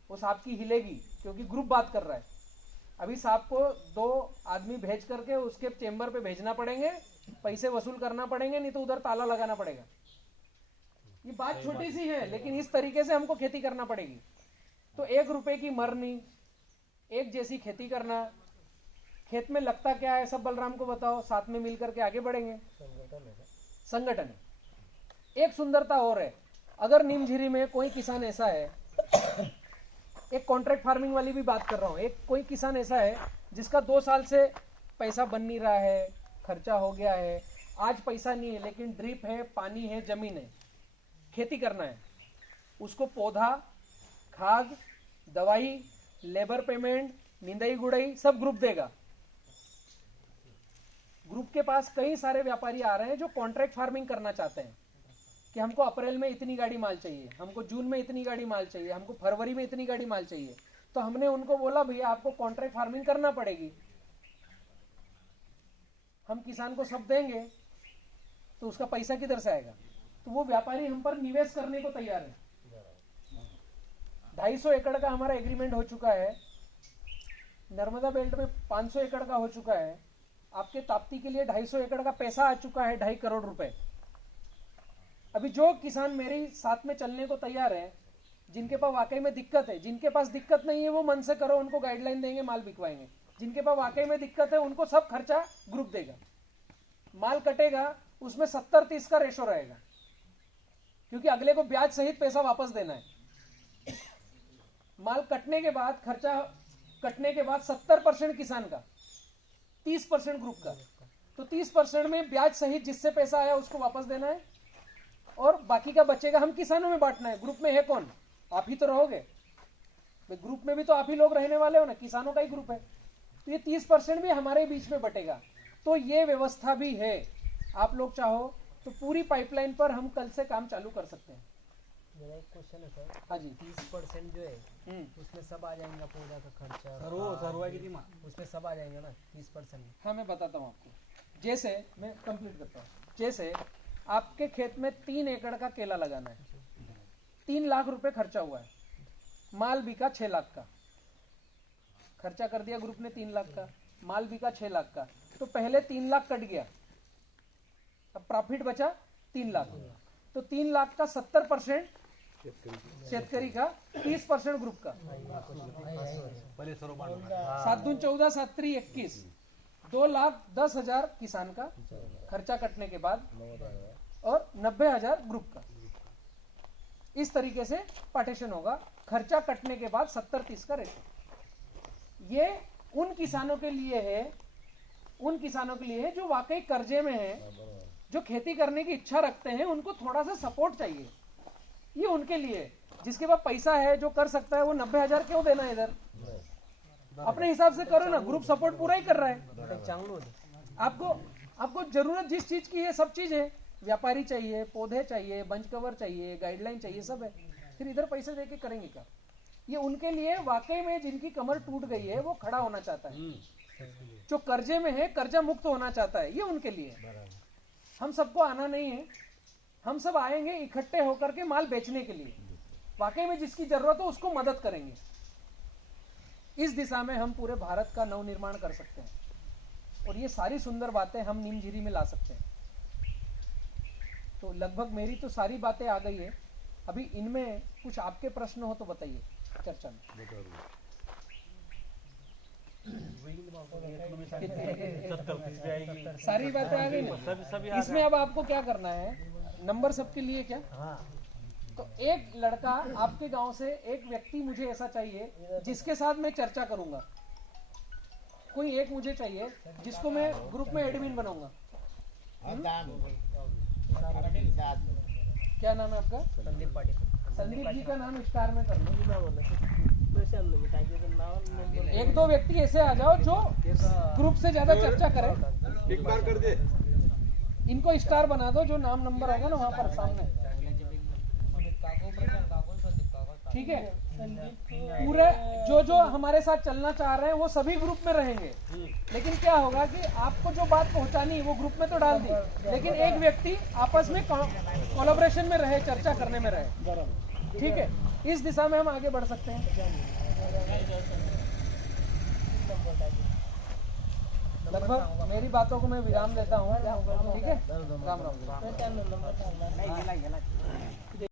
वो साहब की हिलेगी क्योंकि ग्रुप बात कर रहा है। अभी साहब को 2 आदमी भेज करके उसके चेंबर पे भेजना पड़ेंगे, पैसे वसूल करना पड़ेंगे, नहीं तो उधर ताला लगाना पड़ेगा। ये बात छोटी सी है लेकिन इस तरीके से हमको खेती करना पड़ेगी। तो 1 रुपए की मरनी, एक जैसी खेती करना, खेत में लगता क्या है सब बलराम को बताओ, साथ में मिलकर के आगे बढ़ेंगे। संगठन है। एक सुंदरता और है, अगर नीमझिरी में कोई किसान ऐसा है, एक कॉन्ट्रैक्ट फार्मिंग वाली भी बात कर रहा हूँ, एक कोई किसान ऐसा है जिसका 2 साल से पैसा बन नहीं रहा है, खर्चा हो गया है, आज पैसा नहीं है लेकिन ड्रिप है, पानी है, जमीन है, खेती करना है, उसको पौधा, खाद, दवाई, लेबर पेमेंट, निंदाई गुड़ाई सब ग्रुप देगा। ग्रुप के पास कई सारे व्यापारी आ रहे हैं जो कॉन्ट्रैक्ट फार्मिंग करना चाहते हैं कि हमको अप्रैल में इतनी गाड़ी माल चाहिए, हमको जून में इतनी गाड़ी माल चाहिए, हमको फरवरी में इतनी गाड़ी माल चाहिए। तो हमने उनको बोला भैया आपको कॉन्ट्रैक्ट फार्मिंग करना पड़ेगी, हम किसान को सब देंगे तो उसका पैसा किधर से आएगा। तो वो व्यापारी हम पर निवेश करने को तैयार है। 250 एकड़ का हमारा एग्रीमेंट हो चुका है, नर्मदा बेल्ट में 500 एकड़ का हो चुका है, आपके ताप्ती के लिए 250 एकड़ का पैसा आ चुका है, 2.5 करोड़ रुपए। अभी जो किसान मेरे साथ में चलने को तैयार है, जिनके पास वाकई में दिक्कत है, जिनके पास दिक्कत नहीं है वो मन से करो, उनको गाइडलाइन देंगे, माल बिकवाएंगे। जिनके पास वाकई में दिक्कत है उनको सब खर्चा ग्रुप देगा। माल कटेगा उसमें 70-30 का रेशो रहेगा, क्योंकि अगले को ब्याज सहित पैसा वापस देना है। माल कटने के बाद, खर्चा कटने के बाद 70% किसान का, 30% ग्रुप का। तो 30% में ब्याज सहित जिससे पैसा आया उसको वापस देना है और बाकी का बचेगा हम किसानों में बांटना है। ग्रुप में है कौन? आप ही तो रहोगे, ग्रुप में भी तो आप ही लोग रहने वाले हो ना, किसानों का ही ग्रुप है। तो ये 30% भी हमारे बीच में बटेगा। तो ये व्यवस्था भी है, आप लोग चाहो तो पूरी पाइपलाइन पर हम कल से काम चालू कर सकते हैं। मेरा एक क्वेश्चन है सर, हाँ जी। 30% जो है उसमें सब आ जाएगा, पौधा का खर्चा, सर्व है किती मा उसमें सब आ जाएगा ना 30%? हाँ मैं बताता हूँ आपको, जैसे मैं कंप्लीट करता हूँ। जैसे आपके खेत में 3 एकड़ का केला लगाना है, 3 लाख रुपए खर्चा हुआ है, माल बिका 6 लाख का, खर्चा कर दिया ग्रुप ने 3 लाख का, माल बिका 6 लाख का, तो पहले 3 लाख कट गया, अब प्रॉफिट बचा 3 लाख। तो 3 लाख का 70% शेतकरी का, 30% ग्रुप का। पहिले सर्व बांधून 7 दून 14, 7 त्रिक 21, 2,10,000 किसान का खर्चा कटने के बाद और 90,000 ग्रुप का। इस तरीके से पार्टीशन होगा, खर्चा कटने के बाद 70-30 का रेशो। ये उन किसानों के लिए है, उन किसानों के लिए है जो वाकई कर्जे में है, जो खेती करने की इच्छा रखते हैं, उनको थोड़ा सा सपोर्ट चाहिए। ये उनके लिए, जिसके पास पैसा है, जो कर सकता है, वो 90,000 क्यों देना है इधर? अपने हिसाब से करो ना, ग्रुप सपोर्ट पूरा ही कर रहा है। आपको जरूरत जिस चीज की है सब चीज है, व्यापारी चाहिए, पौधे चाहिए, बंच कवर चाहिए, गाइडलाइन चाहिए, सब है। फिर इधर पैसे देके करेंगे क्या? ये उनके लिए वाकई में जिनकी कमर टूट गई है वो खड़ा होना चाहता है, जो कर्जे में है कर्जा मुक्त होना चाहता है, ये उनके लिए। हम सबको आना नहीं है, हम सब आएंगे इकट्ठे होकर के माल बेचने के लिए, वाकई में जिसकी जरूरत हो उसको मदद करेंगे। इस दिशा में हम पूरे भारत का नवनिर्माण कर सकते हैं और ये सारी सुंदर बातें हम नीमझिरी में ला सकते हैं। तो लगभग मेरी तो सारी बातें आ गई है, अभी इनमें कुछ आपके प्रश्न हो तो बताइए चर्चा में। सारी बातें आ गई ना। इसमें अब आपको क्या करना है, नंबर सबके लिए क्या? तो एक लड़का आपके गांव से, एक व्यक्ति मुझे ऐसा चाहिए जिसके साथ मैं चर्चा करूंगा। कोई एक मुझे चाहिए जिसको मैं ग्रुप में एडमिन बनाऊंगा। क्या नाम है आपका? संदीप पाटिल। संदीप जी का नाम स्टार में कर लो। प्रशांत ने मिटा के तो नाम नंबर एक दो व्यक्ति ऐसे आ जाओ जो ग्रुप से ज्यादा चर्चा करें, एक बार कर दे। इनको स्टार बना दो। जो नाम नंबर होगा ना वहाँ पर सामने, ठीक है? पूरे जो हमारे साथ चलना चाह रहे हैं वो सभी ग्रुप में रहेंगे। लेकिन क्या होगा कि आपको जो बात पहुंचानी है वो ग्रुप में तो डाल दी, लेकिन एक व्यक्ति आपस में कोलैबोरेशन में रहे, चर्चा करने में रहे, ठीक है? इस दिशा में हम आगे बढ़ सकते हैं। लगभग मेरी बातों को मैं विराम देता हूँ, ठीक है? राम राम।